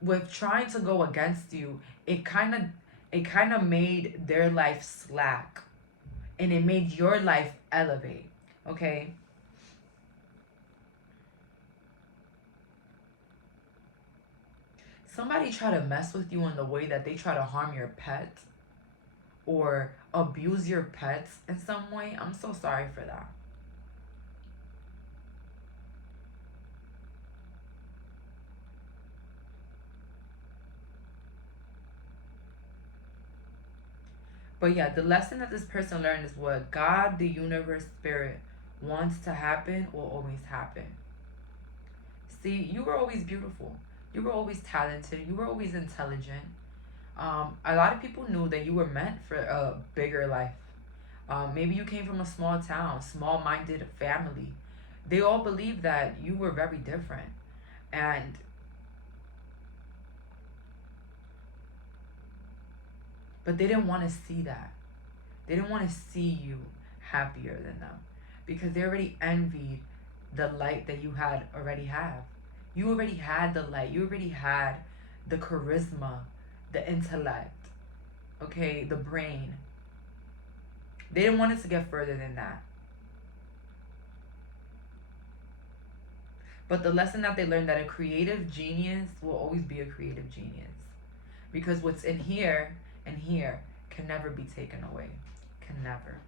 with trying to go against you, it kind of made their life slack. And it made your life elevate, okay? Somebody try to mess with you in the way that they try to harm your pet or abuse your pets in some way. I'm so sorry for that. But yeah, the lesson that this person learned is what God, the universe, spirit wants to happen will always happen. See, you were always beautiful. You were always talented. You were always intelligent. A lot of people knew that you were meant for a bigger life. Maybe you came from a small town, small-minded family. They all believed that you were very different. But they didn't want to see that. They didn't want to see you happier than them because they already envied the light that you had already have. You already had the light. You already had the charisma, the intellect, okay, the brain. They didn't want it to get further than that. But the lesson that they learned that a creative genius will always be a creative genius. Because what's in here and here can never be taken away. Can never.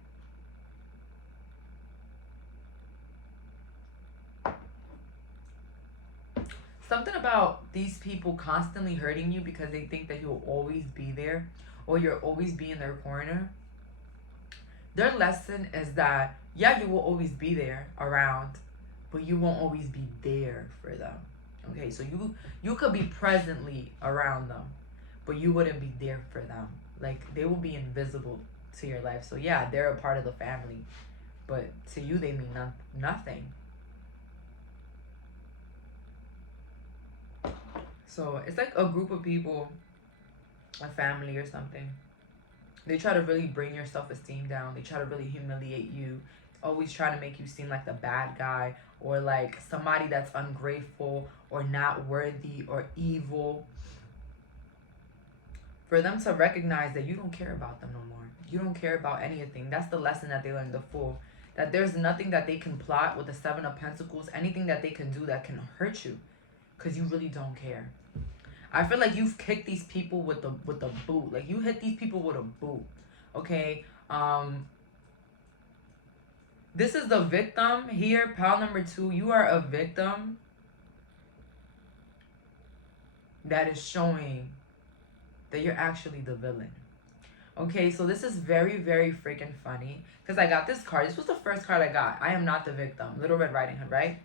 Something about these people constantly hurting you because they think that you'll always be there or you'll always be in their corner. Their lesson is that, yeah, you will always be there around, but you won't always be there for them. Okay, so you could be presently around them, but you wouldn't be there for them. Like, they will be invisible to your life. So yeah, they're a part of the family, but to you they mean nothing. So it's like a group of people, a family or something. They try to really bring your self-esteem down. They try to really humiliate you. Always try to make you seem like the bad guy or like somebody that's ungrateful or not worthy or evil. For them to recognize that you don't care about them no more. You don't care about anything. That's the lesson that they learned, the Fool. That there's nothing that they can plot with the Seven of Pentacles. Anything that they can do that can hurt you. Because you really don't care. I feel like you've kicked these people with the boot. Like, you hit these people with a boot. Okay? This is the victim here. Pile number 2. You are a victim that is showing that you're actually the villain. Okay, so this is very, very freaking funny. Because I got this card. This was the first card I got. I am not the victim. Little Red Riding Hood, right?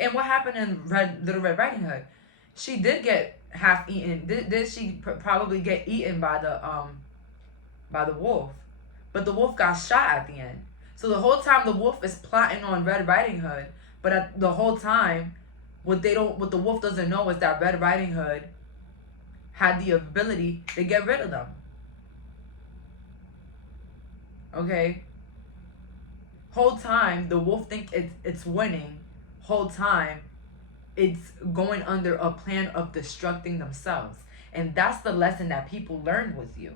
And what happened in Little Red Riding Hood? She did get half eaten. Did she probably get eaten by the wolf? But the wolf got shot at the end. So the whole time the wolf is plotting on Red Riding Hood, but the whole time, what the wolf doesn't know is that Red Riding Hood had the ability to get rid of them. Okay? Whole time, the wolf think it's winning. Whole time, it's going under a plan of destructing themselves. And that's the lesson that people learned with you.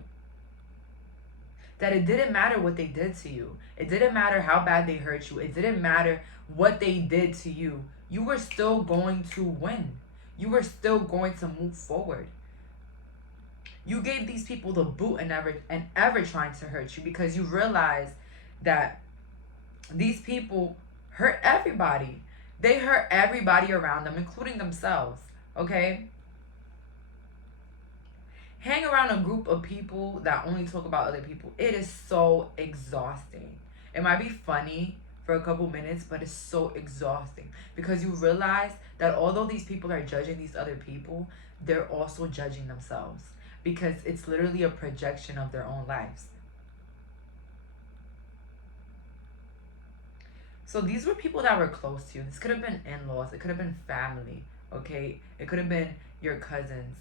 That it didn't matter what they did to you. It didn't matter how bad they hurt you. It didn't matter what they did to you. You were still going to win. You were still going to move forward. You gave these people the boot and ever trying to hurt you, because you realized that these people hurt everybody. They hurt everybody around them, including themselves. Okay? Hang around a group of people that only talk about other people. It is so exhausting. It might be funny for a couple minutes, but it's so exhausting, because you realize that although these people are judging these other people, they're also judging themselves, because it's literally a projection of their own lives. So these were people that were close to you. This could have been in-laws. It could have been family. Okay? It could have been your cousins.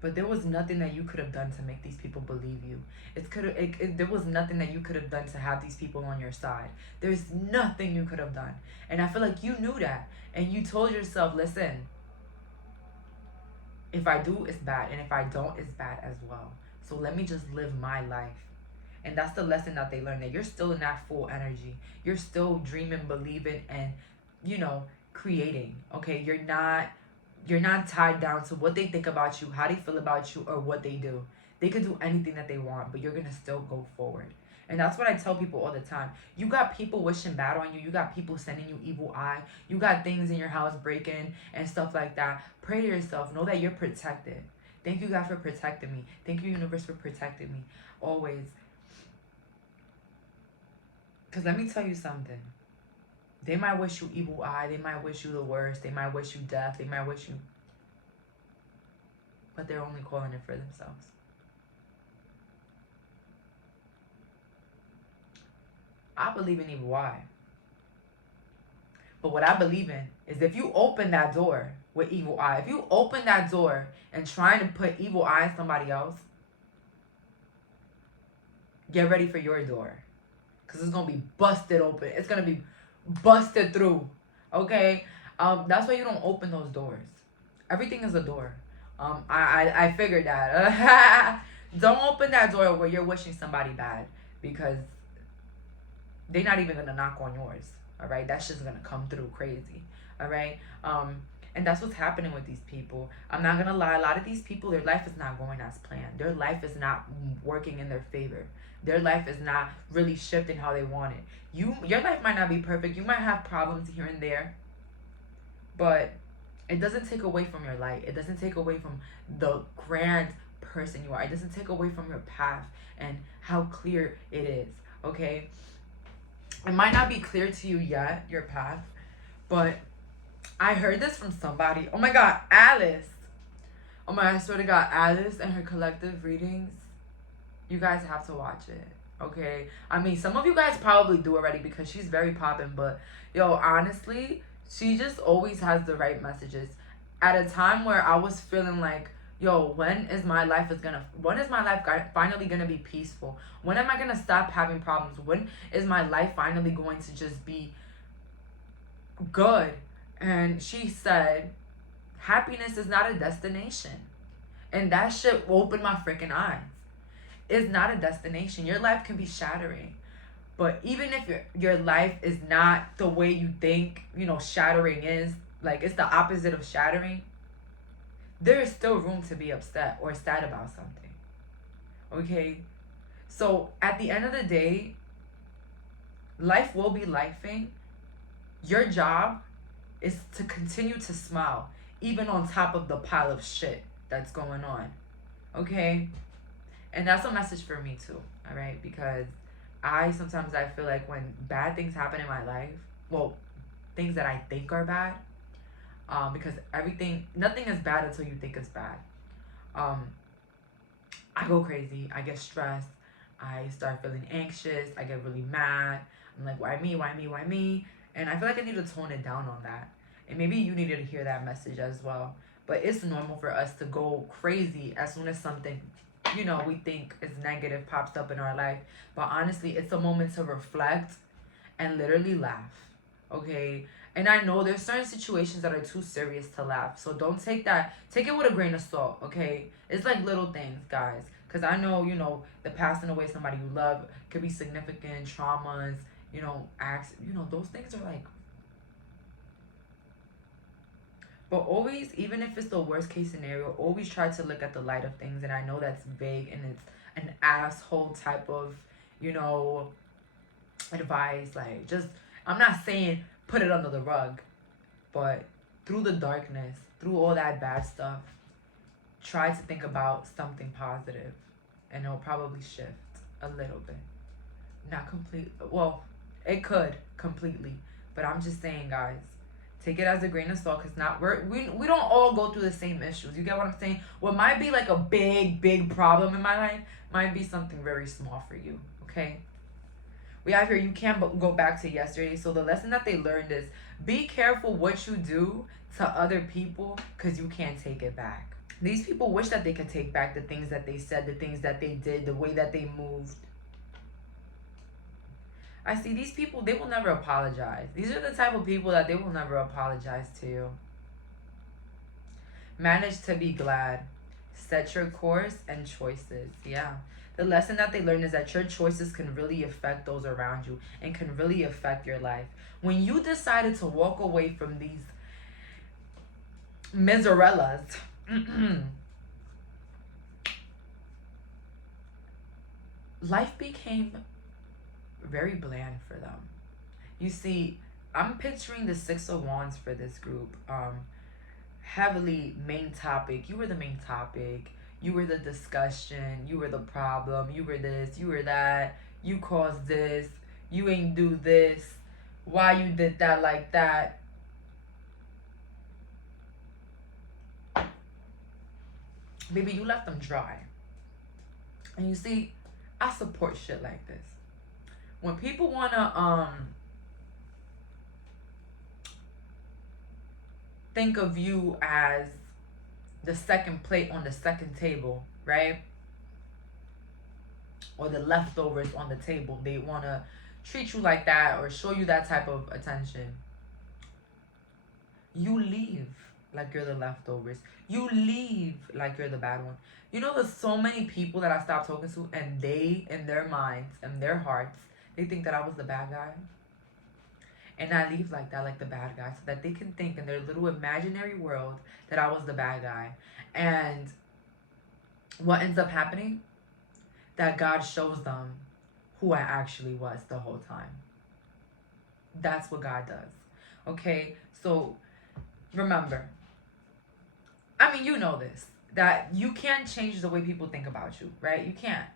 But there was nothing that you could have done to make these people believe you. There was nothing that you could have done to have these people on your side. There's nothing you could have done. And I feel like you knew that. And you told yourself, listen, if I do, it's bad. And if I don't, it's bad as well. So let me just live my life. And that's the lesson that they learned, that you're still in that full energy. You're still dreaming, believing, and, creating. Okay? You're not tied down to what they think about you, how they feel about you, or what they do. They can do anything that they want, but you're going to still go forward. And that's what I tell people all the time. You got people wishing bad on you. You got people sending you evil eye. You got things in your house breaking and stuff like that. Pray to yourself. Know that you're protected. Thank you, God, for protecting me. Thank you, universe, for protecting me. Always. Because let me tell you something. They might wish you evil eye. They might wish you the worst. They might wish you death. They might wish you... But they're only calling it for themselves. I believe in evil eye. But what I believe in is, if you open that door with evil eye, if you open that door and trying to put evil eye on somebody else, get ready for your door. Because it's going to be busted open. It's going to be busted through. Okay? That's why you don't open those doors. Everything is a door. I figured that. Don't open that door where you're wishing somebody bad, because they're not even going to knock on yours. All right? That's just going to come through crazy. All right? And that's what's happening with these people. I'm not going to lie. A lot of these people, their life is not going as planned. Their life is not working in their favor. Their life is not really shifting how they want it. Your life might not be perfect. You might have problems here and there. But it doesn't take away from your light. It doesn't take away from the grand person you are. It doesn't take away from your path and how clear it is. Okay? It might not be clear to you yet, your path. But I heard this from somebody. Oh my God, Alice. Oh my God, I swear to God, Alice and her collective readings. You guys have to watch it, okay? I mean, some of you guys probably do already, because she's very poppin', but, yo, honestly, she just always has the right messages. At a time where I was feeling like, yo, when is my life finally gonna be peaceful? When am I gonna stop having problems? When is my life finally going to just be good? And she said, happiness is not a destination. And that shit opened my freaking eyes. It's not a destination. Your life can be shattering. But even if your life is not the way you think, shattering is, like it's the opposite of shattering, there is still room to be upset or sad about something. Okay? So at the end of the day, life will be lifing. Your job is to continue to smile, even on top of the pile of shit that's going on. Okay? And that's a message for me too, all right? Because sometimes I feel like when bad things happen in my life, well, things that I think are bad, because nothing is bad until you think it's bad. I go crazy, I get stressed, I start feeling anxious, I get really mad. I'm like, why me, why me, why me? And I feel like I need to tone it down on that. And maybe you needed to hear that message as well. But it's normal for us to go crazy as soon as something, we think is negative pops up in our life. But honestly, it's a moment to reflect and literally laugh. Okay? And I know there's certain situations that are too serious to laugh. So don't take it with a grain of salt, okay? It's like little things, guys. Because I know, the passing away of somebody you love could be significant traumas, acts, those things are like. But always, even if it's the worst case scenario, always try to look at the light of things. And I know that's vague and it's an asshole type of, advice. Like, just, I'm not saying put it under the rug, but through the darkness, through all that bad stuff, try to think about something positive, and it'll probably shift a little bit. Not complete. Well, it could completely, but I'm just saying, guys, take it as a grain of salt, because we don't all go through the same issues. You get what I'm saying? What might be like a big problem in my life might be something very small for you. Okay. We have here, you can't go back to yesterday. So the lesson that they learned is be careful what you do to other people, because you can't take it back. These people wish that they could take back the things that they said, the things that they did, the way that they moved. I see these people, they will never apologize. These are the type of people that they will never apologize to you. Manage to be glad. Set your course and choices. Yeah. The lesson that they learned is that your choices can really affect those around you and can really affect your life. When you decided to walk away from these miserellas, life became very bland for them. You see, I'm picturing the Six of Wands for this group. Heavily main topic. You were the main topic. You were the discussion. You were the problem. You were this. You were that. You caused this. You ain't do this. Why you did that like that? Baby, you left them dry. And you see, I support shit like this. When people wanna think of you as the second plate on the second table, right? Or the leftovers on the table. They want to treat you like that or show you that type of attention. You leave like you're the leftovers. You leave like you're the bad one. There's so many people that I stopped talking to, and they, in their minds and their hearts, they think that I was the bad guy. And I leave like that, like the bad guy, so that they can think in their little imaginary world that I was the bad guy. And what ends up happening? That God shows them who I actually was the whole time. That's what God does. Okay? So remember, I mean, you know this, that you can't change the way people think about you, right? You can't.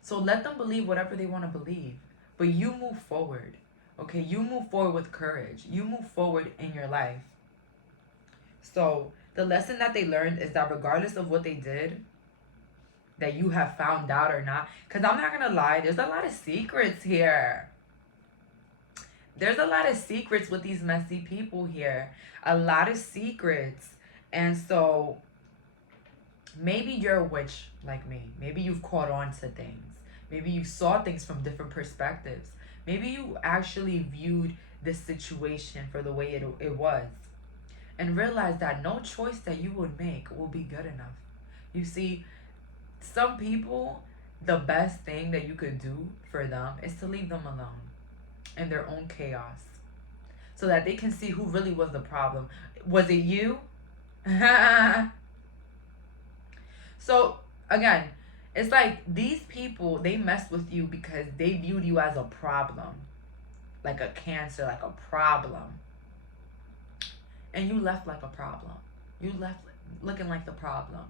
So let them believe whatever they want to believe. But you move forward. Okay, you move forward with courage. You move forward in your life. So the lesson that they learned is that regardless of what they did, that you have found out or not, because I'm not going to lie, there's a lot of secrets here. There's a lot of secrets with these messy people here. A lot of secrets. And so maybe you're a witch like me. Maybe you've caught on to things. Maybe you saw things from different perspectives. Maybe you actually viewed this situation for the way it was, and realized that no choice that you would make will be good enough. You see, some people, the best thing that you could do for them is to leave them alone in their own chaos, so that they can see who really was the problem. Was it you? So again, it's like these people, they messed with you because they viewed you as a problem. Like a cancer, like a problem. And you left like a problem. You left looking like the problem.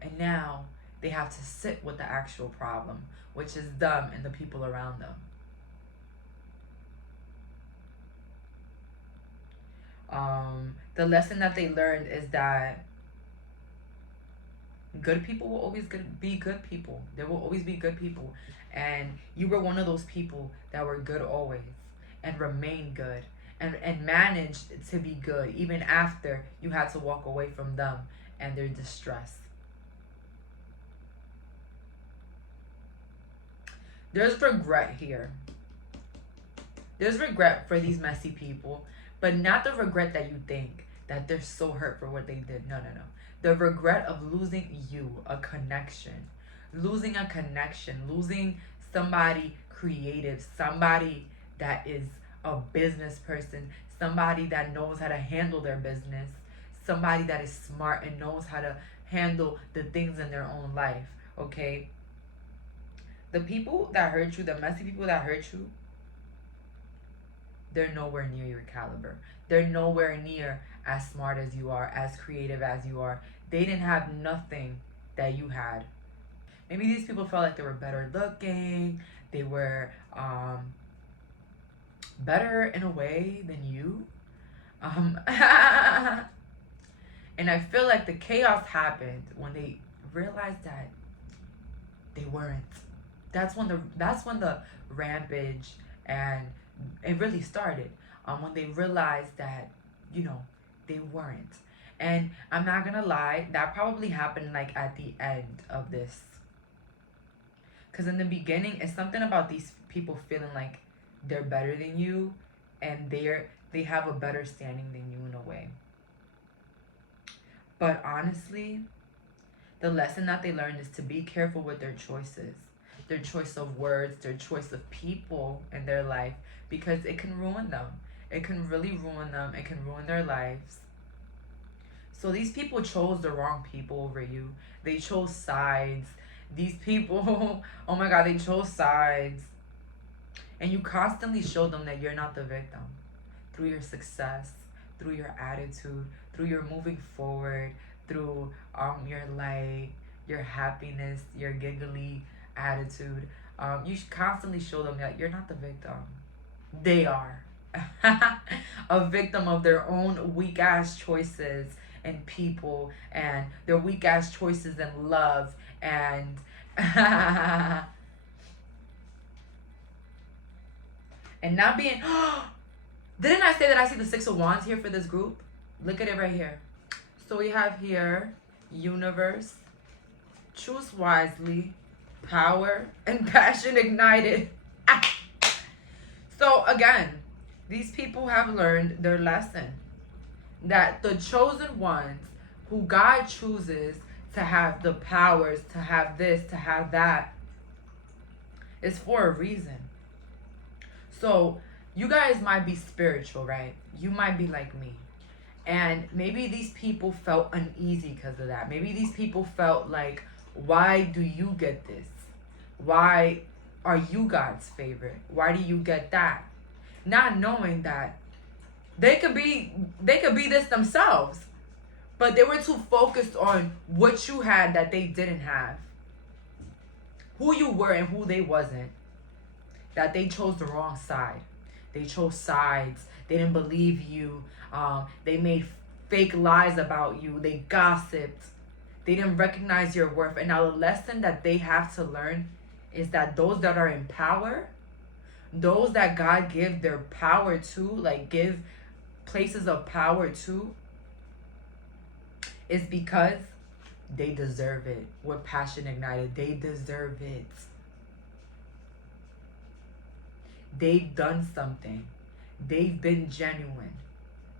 And now they have to sit with the actual problem, which is them and the people around them. The lesson that they learned is that good people will always be good people. There will always be good people. And you were one of those people that were good always and remain good and managed to be good even after you had to walk away from them and their distress. There's regret here. There's regret for these messy people, but not the regret that you think, that they're so hurt for what they did. No, no, no. The regret of losing you, a connection. Losing a connection. Losing somebody creative. Somebody that is a business person. Somebody that knows how to handle their business. Somebody that is smart and knows how to handle the things in their own life. Okay? The people that hurt you, the messy people that hurt you, they're nowhere near your caliber. They're nowhere near as smart as you are, as creative as you are. They didn't have nothing that you had. Maybe these people felt like they were better looking. They were better in a way than you. And I feel like the chaos happened when they realized that they weren't. That's when the rampage and it really started. When they realized that, they weren't. And I'm not gonna lie, that probably happened like at the end of this. Because in the beginning, it's something about these people feeling like they're better than you and they have a better standing than you in a way. But honestly, the lesson that they learned is to be careful with their choices. Their choice of words, their choice of people in their life, because it can ruin them. It can really ruin them. It can ruin their lives. So these people chose the wrong people over you. They chose sides. These people, oh my God, they chose sides. And you constantly show them that you're not the victim. Through your success, through your attitude, through your moving forward, through your light, your happiness, your giggly attitude. You should constantly show them that you're not the victim. They are. A victim of their own weak ass choices and people and their weak ass choices in love and and not being didn't I say that I see the Six of Wands here for this group? Look at it right here. So we have here universe, choose wisely, power, and passion ignited. So again, these people have learned their lesson. That the chosen ones who God chooses to have the powers, to have this, to have that, is for a reason. So you guys might be spiritual, right? You might be like me. And maybe these people felt uneasy because of that. Maybe these people felt like, why do you get this? Why are you God's favorite? Why do you get that? Not knowing that they could be this themselves, but they were too focused on what you had that they didn't have, who you were and who they wasn't, that they chose the wrong side. They chose sides. They didn't believe you. They made fake lies about you. They gossiped. They didn't recognize your worth. And now the lesson that they have to learn is that those that are in power, those that God give their power to, like give places of power to, is because they deserve it. With passion ignited, they deserve it. They've done something. They've been genuine.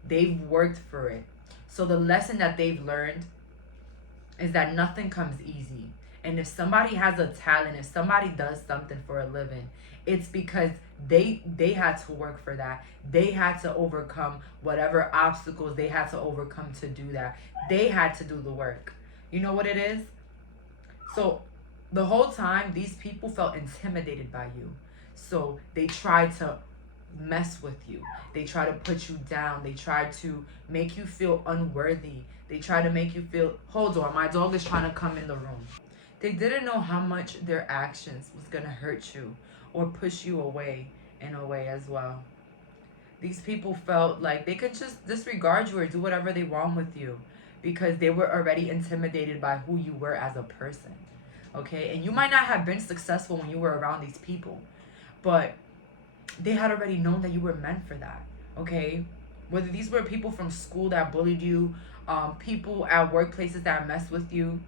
They've worked for it. So the lesson that they've learned is that nothing comes easy. And if somebody has a talent, if somebody does something for a living, it's because they had to work for that. They had to overcome whatever obstacles they had to overcome to do that. They had to do the work. You know what it is? So the whole time, these people felt intimidated by you. So they tried to mess with you. They try to put you down. They try to make you feel unworthy. They try to make you feel, hold on, my dog is trying to come in the room. They didn't know how much their actions was going to hurt you or push you away in a way as well. These people felt like they could just disregard you or do whatever they want with you because they were already intimidated by who you were as a person. Okay? And you might not have been successful when you were around these people, but they had already known that you were meant for that. okay? Whether these were people from school that bullied you, people at workplaces that mess with you.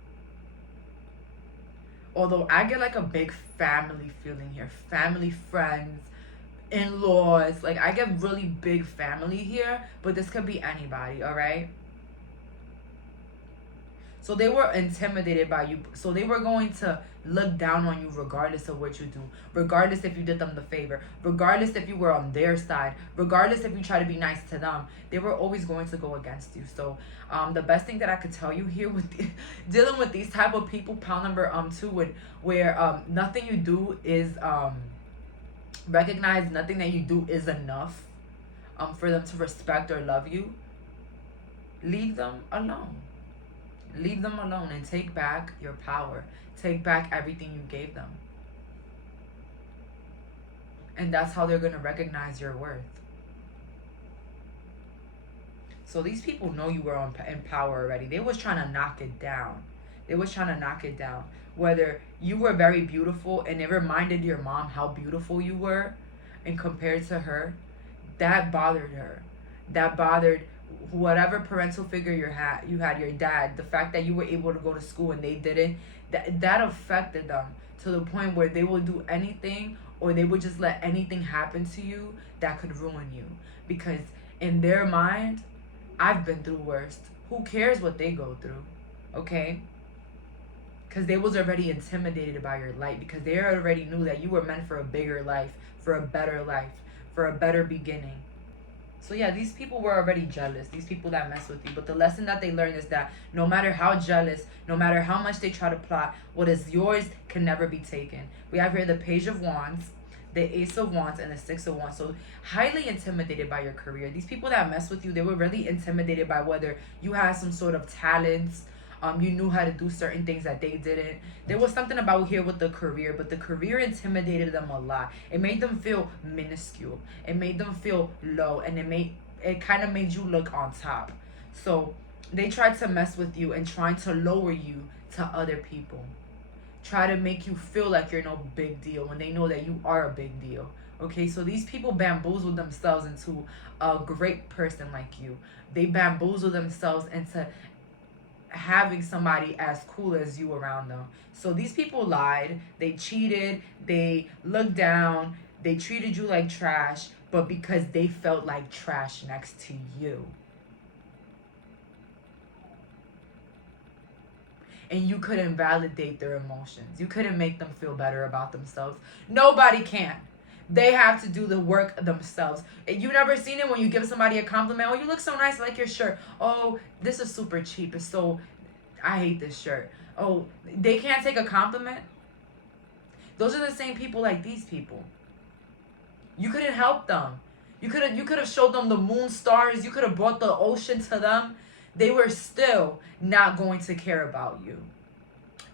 Although I get like a big family feeling here. Family, friends, in-laws. Like, I get really big family here. But this could be anybody, alright? So they were intimidated by you. So they were going to look down on you regardless of what you do. Regardless if you did them the favor. Regardless if you were on their side. Regardless if you try to be nice to them. They were always going to go against you. So the best thing that I could tell you here with dealing with these type of people, pound number 2, where nothing you do is recognized, nothing that you do is enough for them to respect or love you. Leave them alone. Leave them alone and take back your power. Take back everything you gave them. And that's how they're going to recognize your worth. So these people know you were in power already. They was trying to knock it down. They was trying to knock it down. Whether you were very beautiful and it reminded your mom how beautiful you were and compared to her, that bothered her. That bothered whatever parental figure you had, your dad. The fact that you were able to go to school and they didn't, that affected them to the point where they will do anything, or they would just let anything happen to you that could ruin you. Because in their mind, I've been through worse. Who cares what they go through? Okay? Because they was already intimidated by your light, because they already knew that you were meant for a bigger life, for a better life, for a better beginning. So yeah, these people were already jealous, these people that mess with you. But the lesson that they learned is that no matter how jealous, no matter how much they try to plot, what is yours can never be taken. We have here the Page of Wands, the Ace of Wands, and the Six of Wands. So highly intimidated by your career. These people that mess with you, they were really intimidated by whether you had some sort of talents, you knew how to do certain things that they didn't. There was something about here with the career, but the career intimidated them a lot. It made them feel minuscule. It made them feel low, and it kind of made you look on top. So they tried to mess with you and trying to lower you to other people. Try to make you feel like you're no big deal when they know that you are a big deal. Okay, so these people bamboozle themselves into a great person like you. They bamboozle themselves into having somebody as cool as you around them. So these people lied, they cheated, they looked down, they treated you like trash, but because they felt like trash next to you. And you couldn't validate their emotions. You couldn't make them feel better about themselves. Nobody can. They have to do the work themselves. You never seen it when you give somebody a compliment. Oh, you look so nice, I like your shirt. Oh, this is super cheap. It's so, I hate this shirt. Oh, they can't take a compliment. Those are the same people like these people. You couldn't help them. You could have showed them the moon, stars. You could have brought the ocean to them. They were still not going to care about you.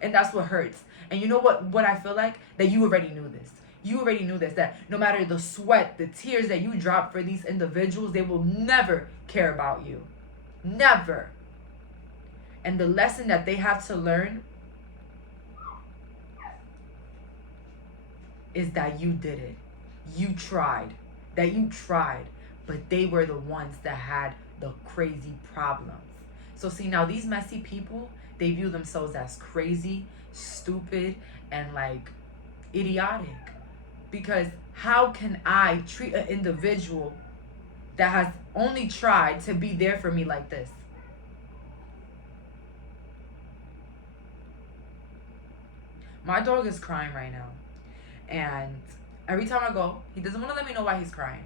And that's what hurts. And you know what I feel like? That you already knew this. You already knew this, that no matter the sweat, the tears that you drop for these individuals, they will never care about you. Never. And the lesson that they have to learn is that you did it. You tried. That you tried. But they were the ones that had the crazy problems. So see, now these messy people, they view themselves as crazy, stupid, and like idiotic. Because how can I treat an individual that has only tried to be there for me like this? My dog is crying right now. And every time I go, he doesn't want to let me know why he's crying.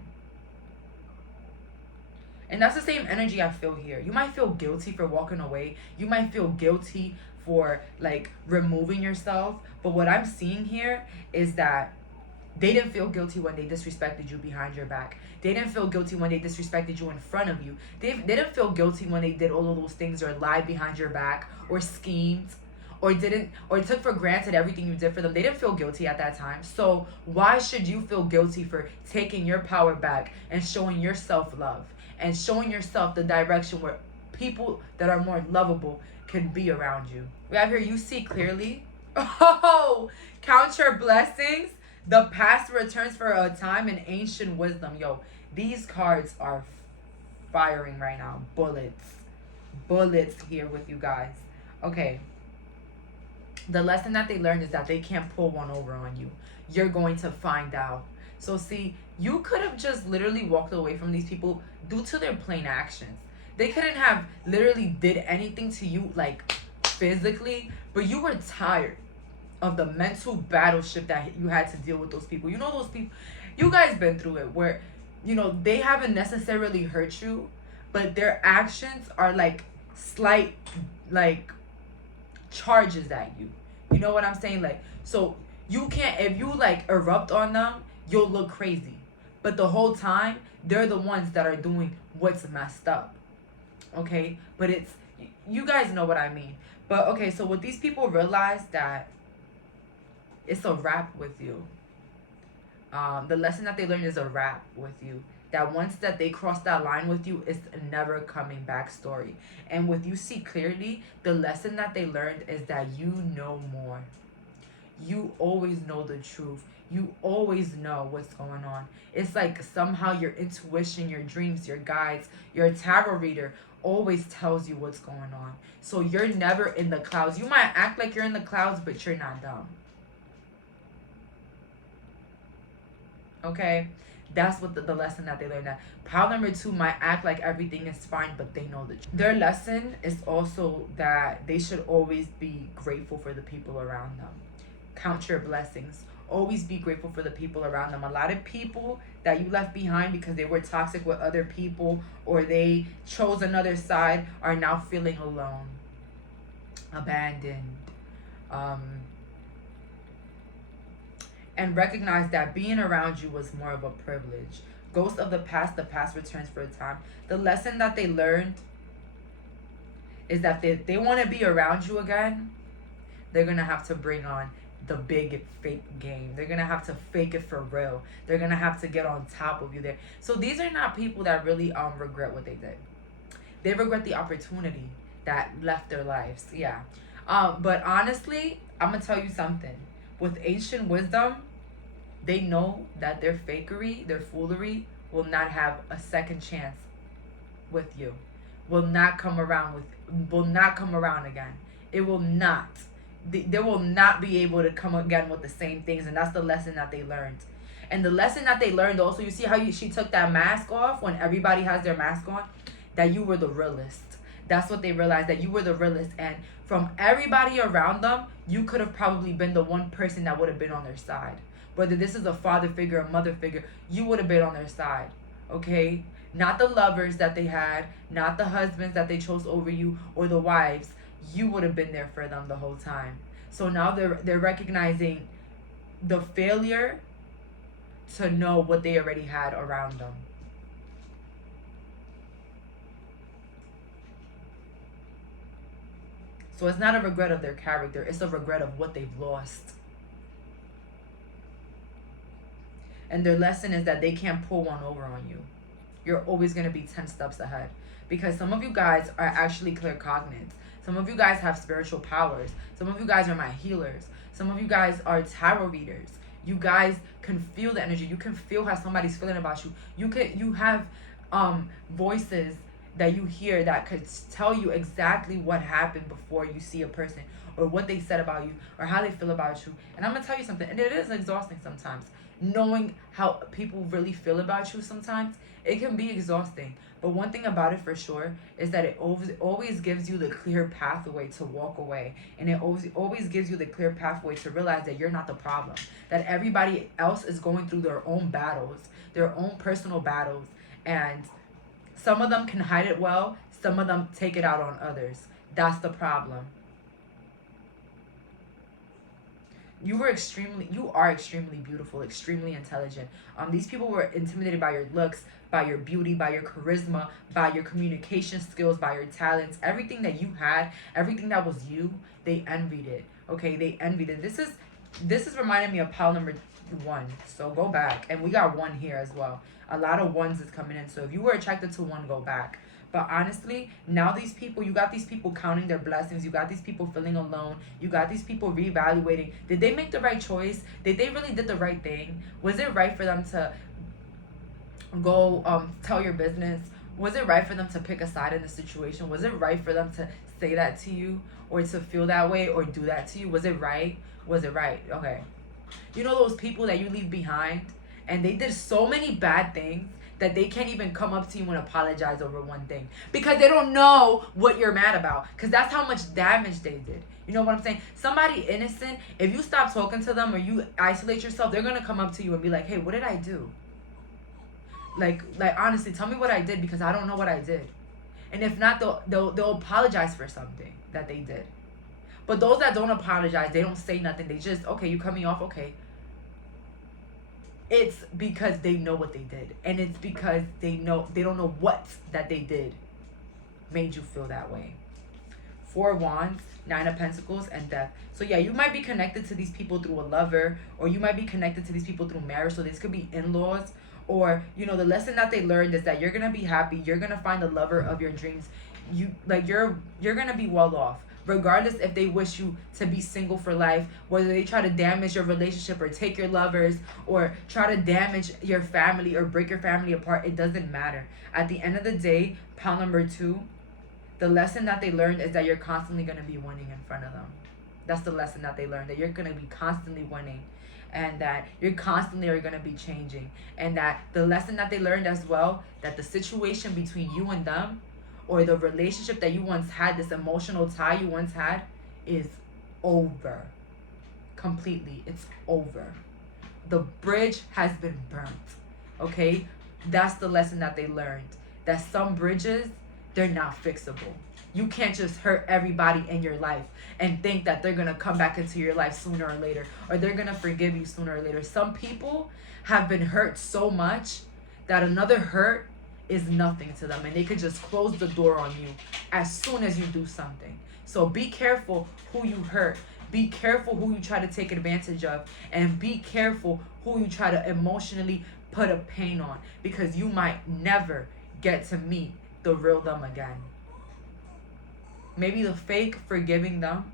And that's the same energy I feel here. You might feel guilty for walking away. You might feel guilty for like removing yourself. But what I'm seeing here is that they didn't feel guilty when they disrespected you behind your back. They didn't feel guilty when they disrespected you in front of you. They didn't feel guilty when they did all of those things or lied behind your back or schemed or took for granted everything you did for them. They didn't feel guilty at that time. So why should you feel guilty for taking your power back and showing yourself love and showing yourself the direction where people that are more lovable can be around you? We have here, you see clearly. Oh, count your blessings. The past returns for a time and ancient wisdom. Yo, These cards are firing right now. Bullets here with you guys. Okay. The lesson that they learned is that they can't pull one over on you. You're going to find out. So see, you could have just literally walked away from these people due to their plain actions. They couldn't have literally did anything to you, like, physically, but you were tired of the mental battleship that you had to deal with those people. You know, those people, you guys been through it, where, you know, they haven't necessarily hurt you, but their actions are like slight, like, charges at you. You know what I'm saying? Like, so you can't, if you like erupt on them, you'll look crazy, but the whole time they're the ones that are doing what's messed up. Okay, but it's, you guys know what I mean. But okay, so what these people realize, that it's a wrap with you. The lesson that they learned is a wrap with you. That once that they cross that line with you, it's a never coming back story. And with you see clearly, the lesson that they learned is that you know more. You always know the truth. You always know what's going on. It's like somehow your intuition, your dreams, your guides, your tarot reader always tells you what's going on. So you're never in the clouds. You might act like you're in the clouds, but you're not dumb. Okay? That's what the lesson that they learned. That pile number 2 might act like everything is fine, but they know the truth. Their lesson is also that they should always be grateful for the people around them. Count your blessings. Always be grateful for the people around them. A lot of people that you left behind because they were toxic with other people, or they chose another side, are now feeling alone, abandoned, and recognize that being around you was more of a privilege. Ghost of the past returns for a time. The lesson that they learned is that they want to be around you again, they're going to have to bring on the big fake game. They're going to have to fake it for real. They're going to have to get on top of you there. So these are not people that really regret what they did. They regret the opportunity that left their lives. Yeah. But honestly, I'm going to tell you something. With ancient wisdom, they know that their fakery, their foolery will not have a second chance with you. Will not come around again. It will not. They will not be able to come again with the same things, and that's the lesson that they learned. And the lesson that they learned also, you see how she took that mask off when everybody has their mask on? That you were the realist. That's what they realized, that you were the realist. And from everybody around them, you could have probably been the one person that would have been on their side. Whether this is a father figure, a mother figure, you would have been on their side. Okay? Not the lovers that they had, not the husbands that they chose over you, or the wives. You would have been there for them the whole time. So now they're recognizing the failure to know what they already had around them. So it's not a regret of their character. It's a regret of what they've lost. And their lesson is that they can't pull one over on you. You're always going to be 10 steps ahead. Because some of you guys are actually claircognate. Some of you guys have spiritual powers. Some of you guys are my healers. Some of you guys are tarot readers. You guys can feel the energy. You can feel how somebody's feeling about you. You have voices that you hear that could tell you exactly what happened before you see a person, or what they said about you, or how they feel about you. And I'm going to tell you something, and it is exhausting sometimes. Knowing how people really feel about you sometimes, it can be exhausting. But one thing about it for sure is that it always gives you the clear pathway to walk away. And it always gives you the clear pathway to realize that you're not the problem. That everybody else is going through their own battles, their own personal battles. And some of them can hide it well. Some of them take it out on others. That's the problem. You are extremely beautiful, extremely intelligent. These people were intimidated by your looks, by your beauty, by your charisma, by your communication skills, by your talents. Everything that you had, everything that was you, they envied it. Okay, they envied it. This is reminding me of pile number 1. So go back, and we got 1 here as well. A lot of 1s is coming in. So if you were attracted to 1, go back. But honestly, now these people, you got these people counting their blessings. You got these people feeling alone. You got these people reevaluating. Did they make the right choice? Did they really did the right thing? Was it right for them to go tell your business? Was it right for them to pick a side in the situation? Was it right for them to say that to you, or to feel that way, or do that to you? Was it right? Was it right? Okay. You know those people that you leave behind, and they did so many bad things that they can't even come up to you and apologize over one thing because they don't know what you're mad about, because that's how much damage they did. You know what I'm saying? Somebody innocent, if you stop talking to them or you isolate yourself, they're gonna come up to you and be like, hey, what did I do? Like honestly, tell me what I did, because I don't know what I did. And if not, they'll apologize for something that they did. But those that don't apologize, they don't say nothing. They just, okay, you cut me off, okay. It's because they know what they did, and it's because they don't know what that they did made you feel that way. 4 of Wands, 9 of Pentacles, and Death. So yeah, you might be connected to these people through a lover, or you might be connected to these people through marriage. So this could be in-laws, or you know, the lesson that they learned is that you're gonna be happy. You're gonna find the lover of your dreams. You're gonna be well off, regardless if they wish you to be single for life, whether they try to damage your relationship or take your lovers or try to damage your family or break your family apart. It doesn't matter. At the end of the day, pile number 2, the lesson that they learned is that you're constantly going to be winning in front of them. That's the lesson that they learned, that you're going to be constantly winning, and that you're constantly are going to be changing. And that the lesson that they learned as well, that the situation between you and them, or the relationship that you once had, this emotional tie you once had, is over. Completely. It's over. The bridge has been burnt. Okay? That's the lesson that they learned. That some bridges, they're not fixable. You can't just hurt everybody in your life and think that they're going to come back into your life sooner or later, or they're going to forgive you sooner or later. Some people have been hurt so much that another hurt is nothing to them, and they could just close the door on you as soon as you do something. So be careful who you hurt. Be careful who you try to take advantage of, and be careful who you try to emotionally put a pain on, because you might never get to meet the real them again. Maybe the fake forgiving them,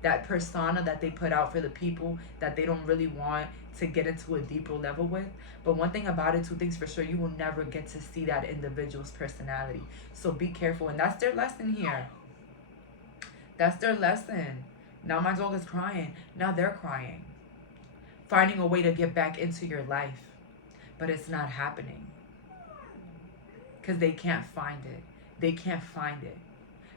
that persona that they put out for the people that they don't really want to get into a deeper level with. But one thing about it, 2 things for sure, you will never get to see that individual's personality. So be careful. And that's their lesson here. That's their lesson. Now my dog is crying. Now they're crying. Finding a way to get back into your life. But it's not happening. Because they can't find it. They can't find it.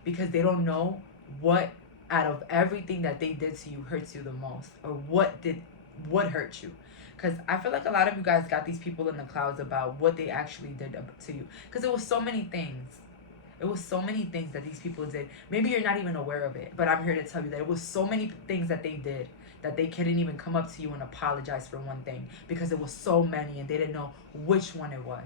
Because they don't know what out of everything that they did to you hurts you the most, or what hurt you. Because I feel like a lot of you guys got these people in the clouds about what they actually did to you, because it was so many things. It was so many things that these people did. Maybe you're not even aware of it, but I'm here to tell you that it was so many things that they did that they couldn't even come up to you and apologize for one thing, because it was so many and they didn't know which one it was.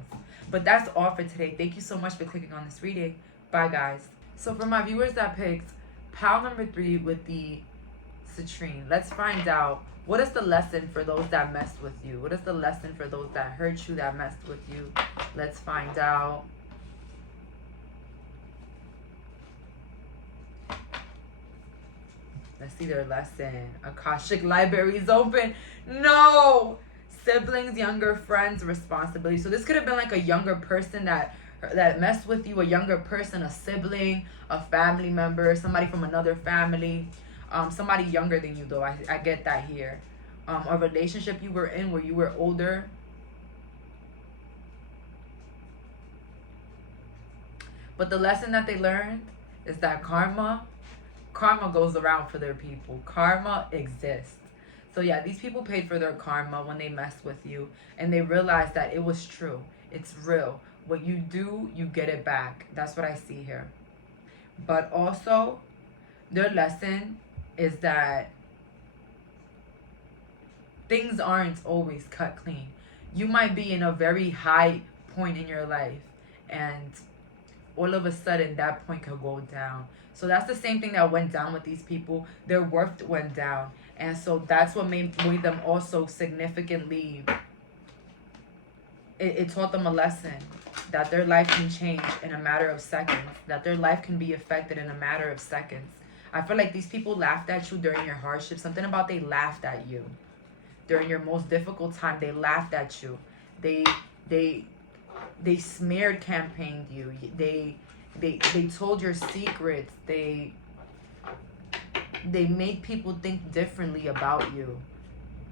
But that's all for today. Thank you so much for clicking on this reading. Bye guys. So for my viewers that picked pile number 3 with the citrine, let's find out, what is the lesson for those that messed with you? What is the lesson for those that hurt you, that messed with you? Let's find out. Let's see their lesson. Akashic library is open. No! Siblings, younger friends, responsibility. So this could have been like a younger person that messed with you, a younger person, a sibling, a family member, somebody from another family, somebody younger than you though. I get that here. A relationship you were in where you were older. But the lesson that they learned is that karma goes around for their people. Karma exists. So yeah, these people paid for their karma when they messed with you, and they realized that it was true. It's real. What you do, you get it back. That's what I see here. But also, their lesson is that things aren't always cut clean. You might be in a very high point in your life, and all of a sudden that point could go down. So that's the same thing that went down with these people. Their worth went down. And so that's what made them also significantly, it taught them a lesson. That their life can change in a matter of seconds. That their life can be affected in a matter of seconds. I feel like these people laughed at you during your hardship. Something about they laughed at you. During your most difficult time, they laughed at you. They they smeared campaigned you. They told your secrets. They made people think differently about you.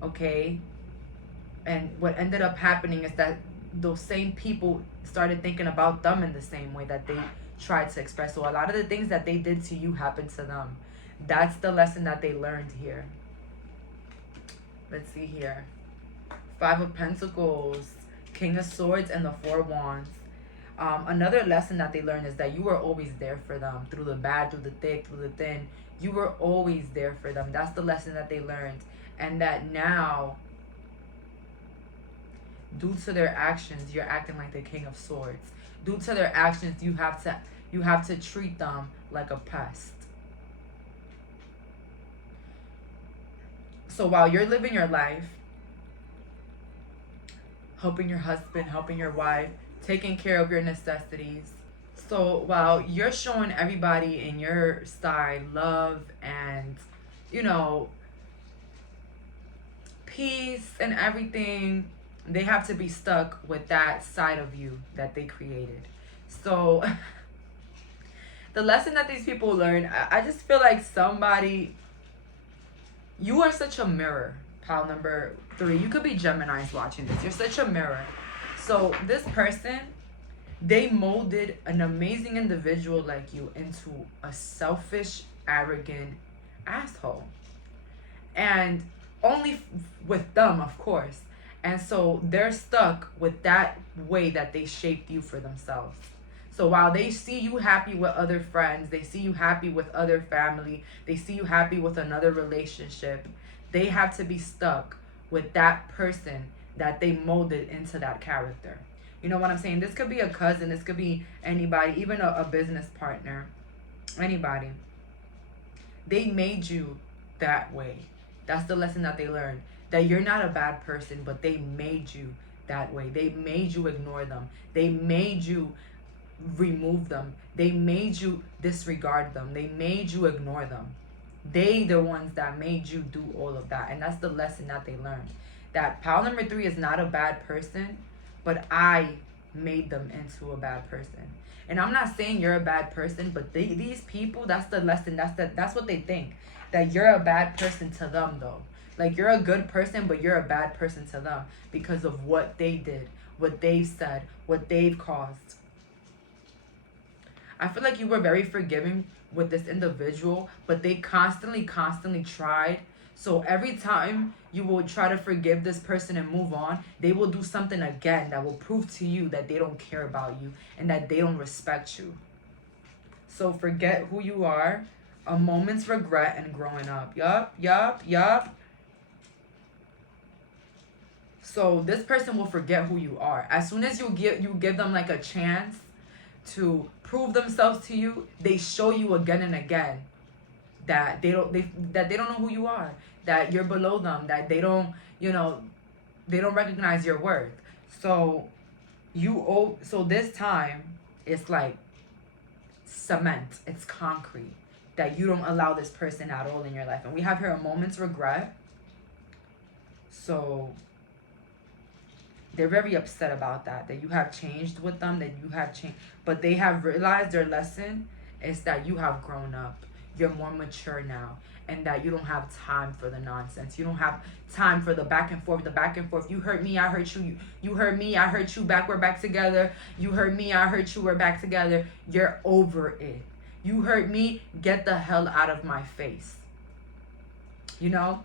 Okay? And what ended up happening is that those same people started thinking about them in the same way that they tried to express. So a lot of the things that they did to you happened to them. That's the lesson that they learned here. Let's see here. 5 of Pentacles, King of Swords, and the 4 Wands. Another lesson that they learned is that you were always there for them. Through the bad, through the thick, through the thin. You were always there for them. That's the lesson that they learned. And that now, due to their actions, you're acting like the King of Swords. Due to their actions, you have to treat them like a pest. So while you're living your life, helping your husband, helping your wife, taking care of your necessities. So while you're showing everybody in your side love and, you know, peace and everything, they have to be stuck with that side of you that they created. So the lesson that these people learn, I just feel like somebody, you are such a mirror, pile number 3. You could be Geminis watching this. You're such a mirror. So this person, they molded an amazing individual like you into a selfish, arrogant asshole. And only with them, of course. And so they're stuck with that way that they shaped you for themselves. So while they see you happy with other friends, they see you happy with other family, they see you happy with another relationship, they have to be stuck with that person that they molded into that character. You know what I'm saying? This could be a cousin, this could be anybody, even a business partner, anybody. They made you that way. That's the lesson that they learned. That you're not a bad person, but they made you that way. They made you ignore them. They made you remove them. They made you disregard them. They made you ignore them. They the ones that made you do all of that. And that's the lesson that they learned. That pile number 3 is not a bad person, but I made them into a bad person. And I'm not saying you're a bad person, but these people, that's the lesson. That's what they think. That you're a bad person to them, though. Like, you're a good person, but you're a bad person to them because of what they did, what they've said, what they've caused. I feel like you were very forgiving with this individual, but they constantly tried. So every time you will try to forgive this person and move on, they will do something again that will prove to you that they don't care about you and that they don't respect you. So forget who you are. A moment's regret and growing up. Yup. So this person will forget who you are. As soon as you give them like a chance to prove themselves to you, they show you again and again that they don't know who you are, that you're below them, that they don't recognize your worth. So this time it's like cement, it's concrete, that you don't allow this person at all in your life. And we have here a moment's regret. So they're very upset about that you have changed with them, that you have changed. But they have realized their lesson is that you have grown up. You're more mature now. And that you don't have time for the nonsense. You don't have time for the back and forth. You hurt me, I hurt you. You hurt me, I hurt you, we're back together. You hurt me, I hurt you, we're back together. You're over it. You hurt me, get the hell out of my face. You know?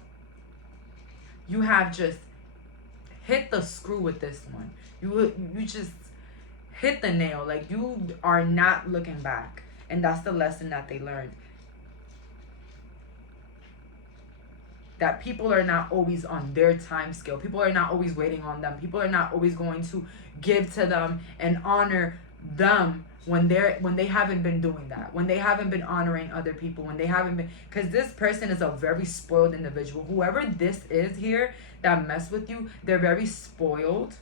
You have just hit the screw with this one. You just hit the nail. Like, you are not looking back. And that's the lesson that they learned. That people are not always on their time scale. People are not always waiting on them. People are not always going to give to them and honor them when they haven't been doing that. When they haven't been honoring other people. When they haven't been, because this person is a very spoiled individual. Whoever this is here that mess with you, they're very spoiled.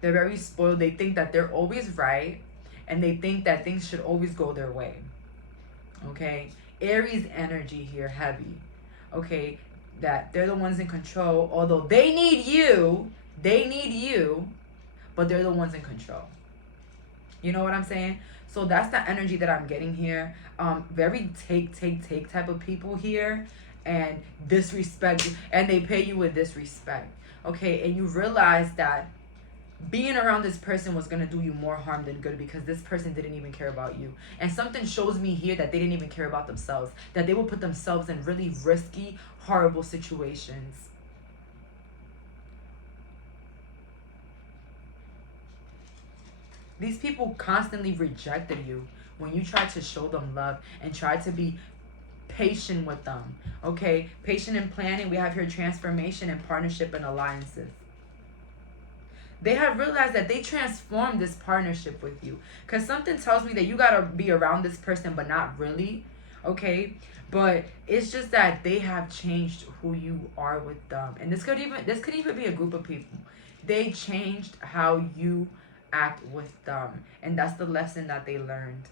They're very spoiled. They think that they're always right. And they think that things should always go their way. Okay? Aries energy here, heavy. Okay? That they're the ones in control. Although they need you, but they're the ones in control. You know what I'm saying? So that's the energy that I'm getting here. Very take type of people here, and disrespect, and they pay you with disrespect. Okay, and you realize that being around this person was going to do you more harm than good, because this person didn't even care about you. And something shows me here that they didn't even care about themselves, that they will put themselves in really risky, horrible situations. These people constantly rejected you when you tried to show them love and tried to be patient with them. Okay, patient and planning. We have here transformation and partnership and alliances. They have realized that they transformed this partnership with you, because something tells me that you got to be around this person, but not really. Okay, but it's just that they have changed who you are with them. And this could even be a group of people. They changed how you act with them, and that's the lesson that they learned.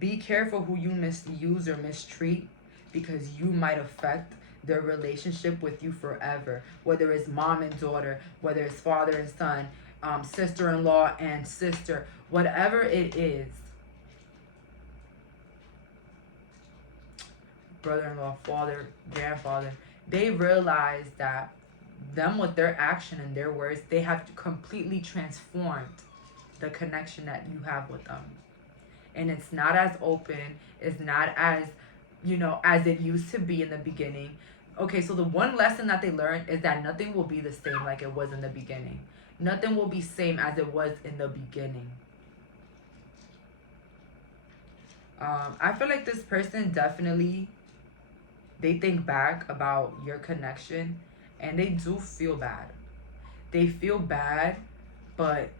Be careful who you misuse or mistreat, because you might affect their relationship with you forever, whether it's mom and daughter, whether it's father and son, sister-in-law and sister, whatever it is, brother-in-law, father, grandfather. They realize that them, with their action and their words, they have completely transformed the connection that you have with them. And it's not as open, it's not as, as it used to be in the beginning. Okay, so the one lesson that they learned is that nothing will be the same like it was in the beginning. Nothing will be same as it was in the beginning. I feel like this person definitely, they think back about your connection, and they do feel bad. They feel bad, but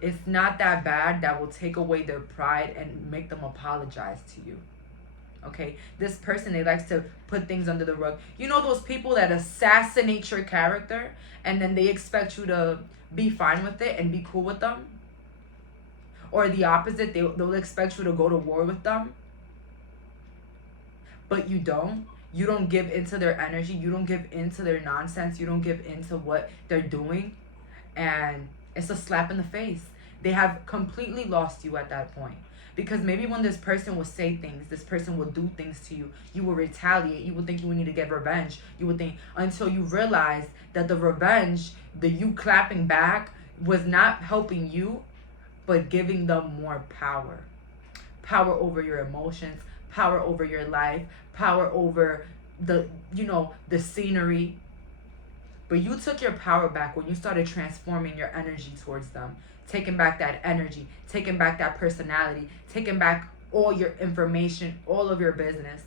it's not that bad that will take away their pride and make them apologize to you. Okay, this person, they likes to put things under the rug. You know those people that assassinate your character, and then they expect you to be fine with it and be cool with them? Or the opposite, they'll expect you to go to war with them, but you don't. You don't give into their energy. You don't give into their nonsense. You don't give into what they're doing. And it's a slap in the face. They have completely lost you at that point. Because maybe when this person will say things, this person will do things to you, you will retaliate. You will think you will need to get revenge. You will think, until you realize that the revenge, the you clapping back, was not helping you, but giving them more power. Power over your emotions, power over your life, power over the scenery. But you took your power back when you started transforming your energy towards them, taking back that energy, taking back that personality, taking back all your information, all of your business,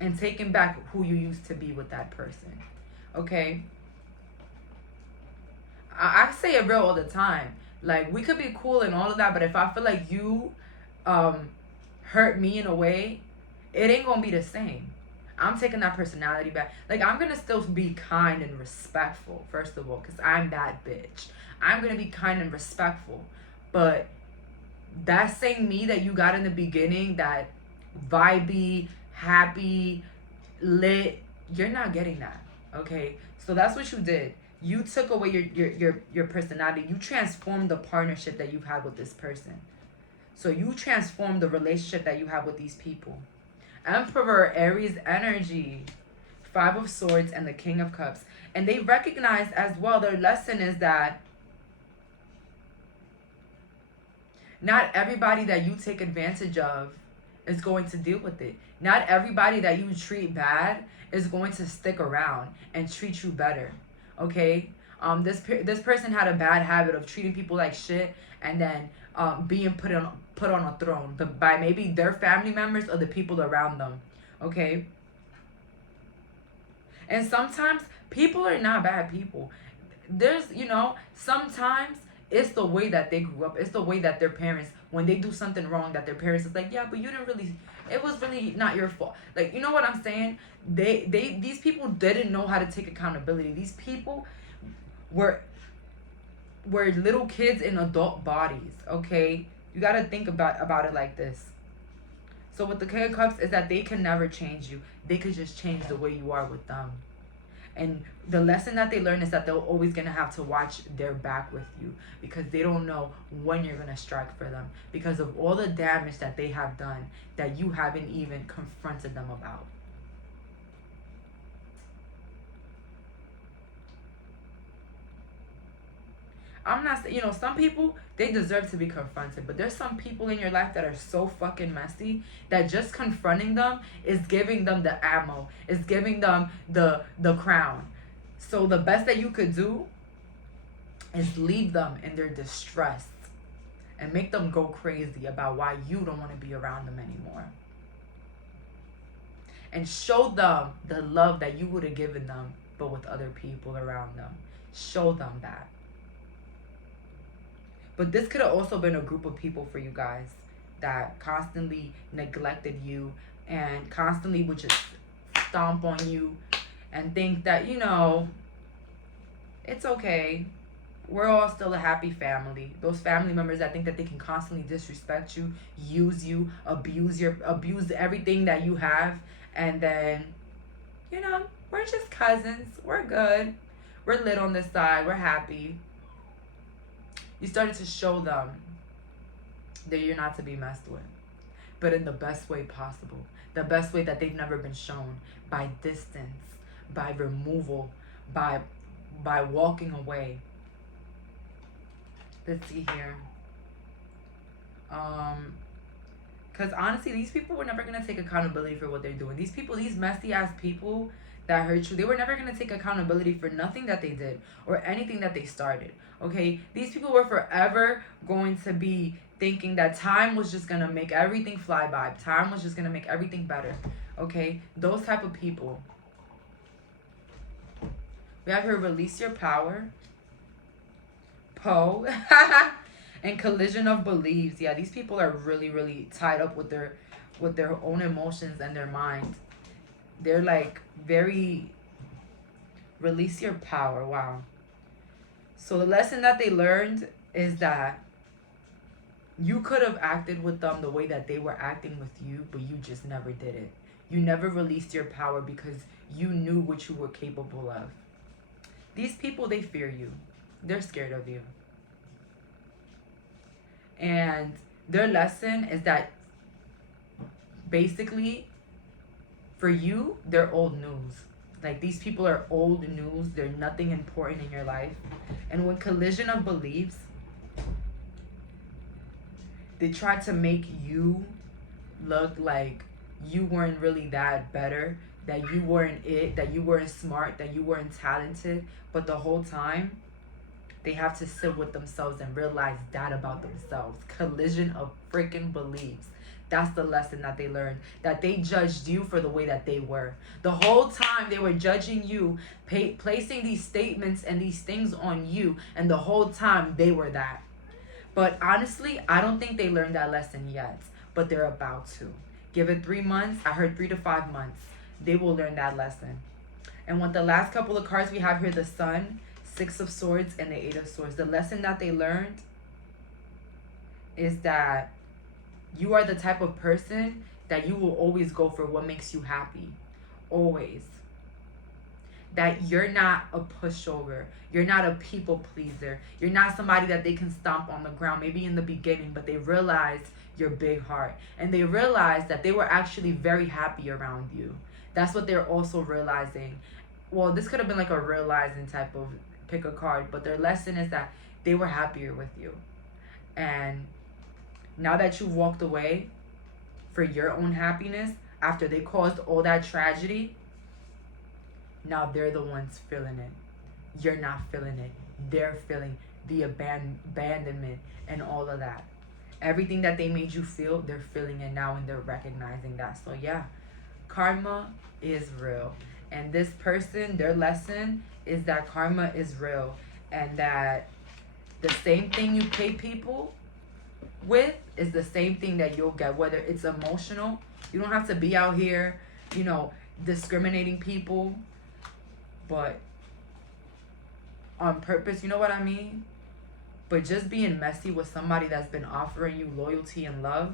and taking back who you used to be with that person. Okay, I say it real all the time. Like, we could be cool and all of that, but if I feel like you hurt me in a way, it ain't gonna be the same. I'm taking that personality back. Like, I'm gonna still be kind and respectful, first of all, because I'm that bitch. I'm gonna be kind and respectful. But that same me that you got in the beginning, that vibey, happy, lit, you're not getting that. Okay? So that's what you did. You took away your personality. You transformed the partnership that you've had with this person. So you transformed the relationship that you have with these people. Emperor, Aries energy, 5 of Swords, and the King of Cups. And they recognize as well, their lesson is that not everybody that you take advantage of is going to deal with it. Not everybody that you treat bad is going to stick around and treat you better. Okay? This person had a bad habit of treating people like shit, and then being put on a throne by maybe their family members or the people around them. Okay? And sometimes people are not bad people. There's, sometimes it's the way that they grew up. It's the way that their parents, when they do something wrong, that their parents is like, yeah, but you didn't really, it was really not your fault. Like, you know what I'm saying? These people didn't know how to take accountability. These people were little kids in adult bodies. Okay? You got to think about it like this. So with the King of Cups is that they can never change you. They could just change the way you are with them. And the lesson that they learn is that they're always going to have to watch their back with you, because they don't know when you're going to strike for them, because of all the damage that they have done that you haven't even confronted them about. I'm not, some people, they deserve to be confronted, but there's some people in your life that are so fucking messy that just confronting them is giving them the ammo, is giving them the crown. So the best that you could do is leave them in their distress and make them go crazy about why you don't want to be around them anymore. And show them the love that you would have given them, but with other people around them. Show them that. But this could have also been a group of people for you guys that constantly neglected you and constantly would just stomp on you and think that, it's okay. We're all still a happy family. Those family members that think that they can constantly disrespect you, use you, abuse everything that you have, and then, we're just cousins. We're good. We're lit on this side. We're happy. You started to show them that you're not to be messed with, but in the best way possible. The best way that they've never been shown, by distance, by removal, by walking away. Let's see here. Because honestly, these people were never going to take accountability for what they're doing. These people, these messy ass people that hurt you, they were never going to take accountability for nothing that they did or anything that they started. Okay, these people were forever going to be thinking that time was just going to make everything fly by. Time was just going to make everything better. Okay, those type of people. We have here, release your power. Poe. And collision of beliefs. Yeah, these people are really, really tied up with their own emotions and their mind. They're like very, release your power. Wow. So the lesson that they learned is that you could have acted with them the way that they were acting with you, but you just never did it. You never released your power because you knew what you were capable of. These people, they fear you. They're scared of you. And their lesson is that basically, for you, they're old news. Like, these people are old news. They're nothing important in your life. And with collision of beliefs, they try to make you look like you weren't really that better, that you weren't it, that you weren't smart, that you weren't talented. But the whole time, they have to sit with themselves and realize that about themselves. Collision of freaking beliefs. That's the lesson that they learned. That they judged you for the way that they were. The whole time they were judging you, placing these statements and these things on you. And the whole time they were that. But honestly, I don't think they learned that lesson yet. But they're about to. Give it 3 months. I heard 3 to 5 months. They will learn that lesson. And with the last couple of cards we have here, the Sun, 6 of Swords, and the 8 of Swords. The lesson that they learned is that you are the type of person that you will always go for what makes you happy. Always. That you're not a pushover. You're not a people pleaser. You're not somebody that they can stomp on the ground, maybe in the beginning, but they realized your big heart. And they realized that they were actually very happy around you. That's what they're also realizing. Well, this could have been like a realizing type of pick a card, but their lesson is that they were happier with you. And now that you've walked away for your own happiness, after they caused all that tragedy, now they're the ones feeling it. You're not feeling it. They're feeling the abandonment and all of that. Everything that they made you feel, they're feeling it now, and they're recognizing that. So yeah, karma is real. And this person, their lesson is that karma is real, and that the same thing you pay people with is the same thing that you'll get, whether it's emotional. You don't have to be out here, discriminating people, but on purpose, you know what I mean? But just being messy with somebody that's been offering you loyalty and love,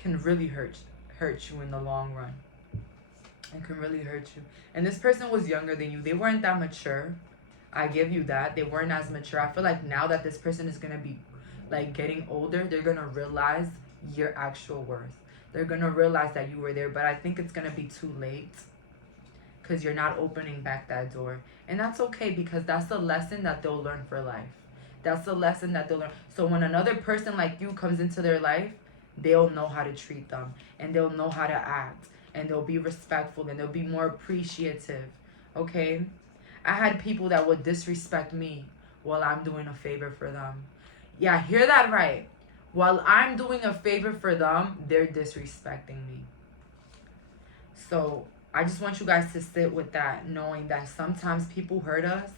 can really hurt you in the long run. It can really hurt you. And this person was younger than you. They weren't that mature. I give you that. They weren't as mature. I feel like now that this person is going to be like getting older, they're going to realize your actual worth. They're going to realize that you were there. But I think it's going to be too late, because you're not opening back that door. And that's okay, because that's the lesson that they'll learn for life. That's the lesson that they'll learn. So when another person like you comes into their life, they'll know how to treat them, and they'll know how to act, and they'll be respectful, and they'll be more appreciative. Okay? I had people that would disrespect me while I'm doing a favor for them. Yeah, hear that right. While I'm doing a favor for them, they're disrespecting me. So I just want you guys to sit with that, knowing that sometimes people hurt us,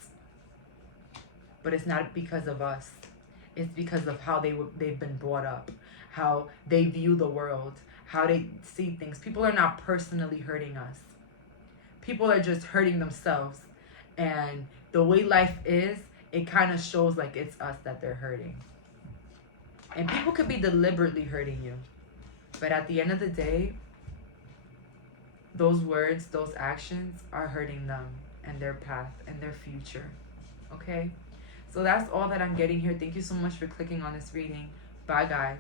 but it's not because of us. It's because of how they've been brought up, how they view the world, how they see things. People are not personally hurting us. People are just hurting themselves. And the way life is, it kind of shows like it's us that they're hurting. And people could be deliberately hurting you. But at the end of the day, those words, those actions are hurting them and their path and their future. Okay? So that's all that I'm getting here. Thank you so much for clicking on this reading. Bye, guys.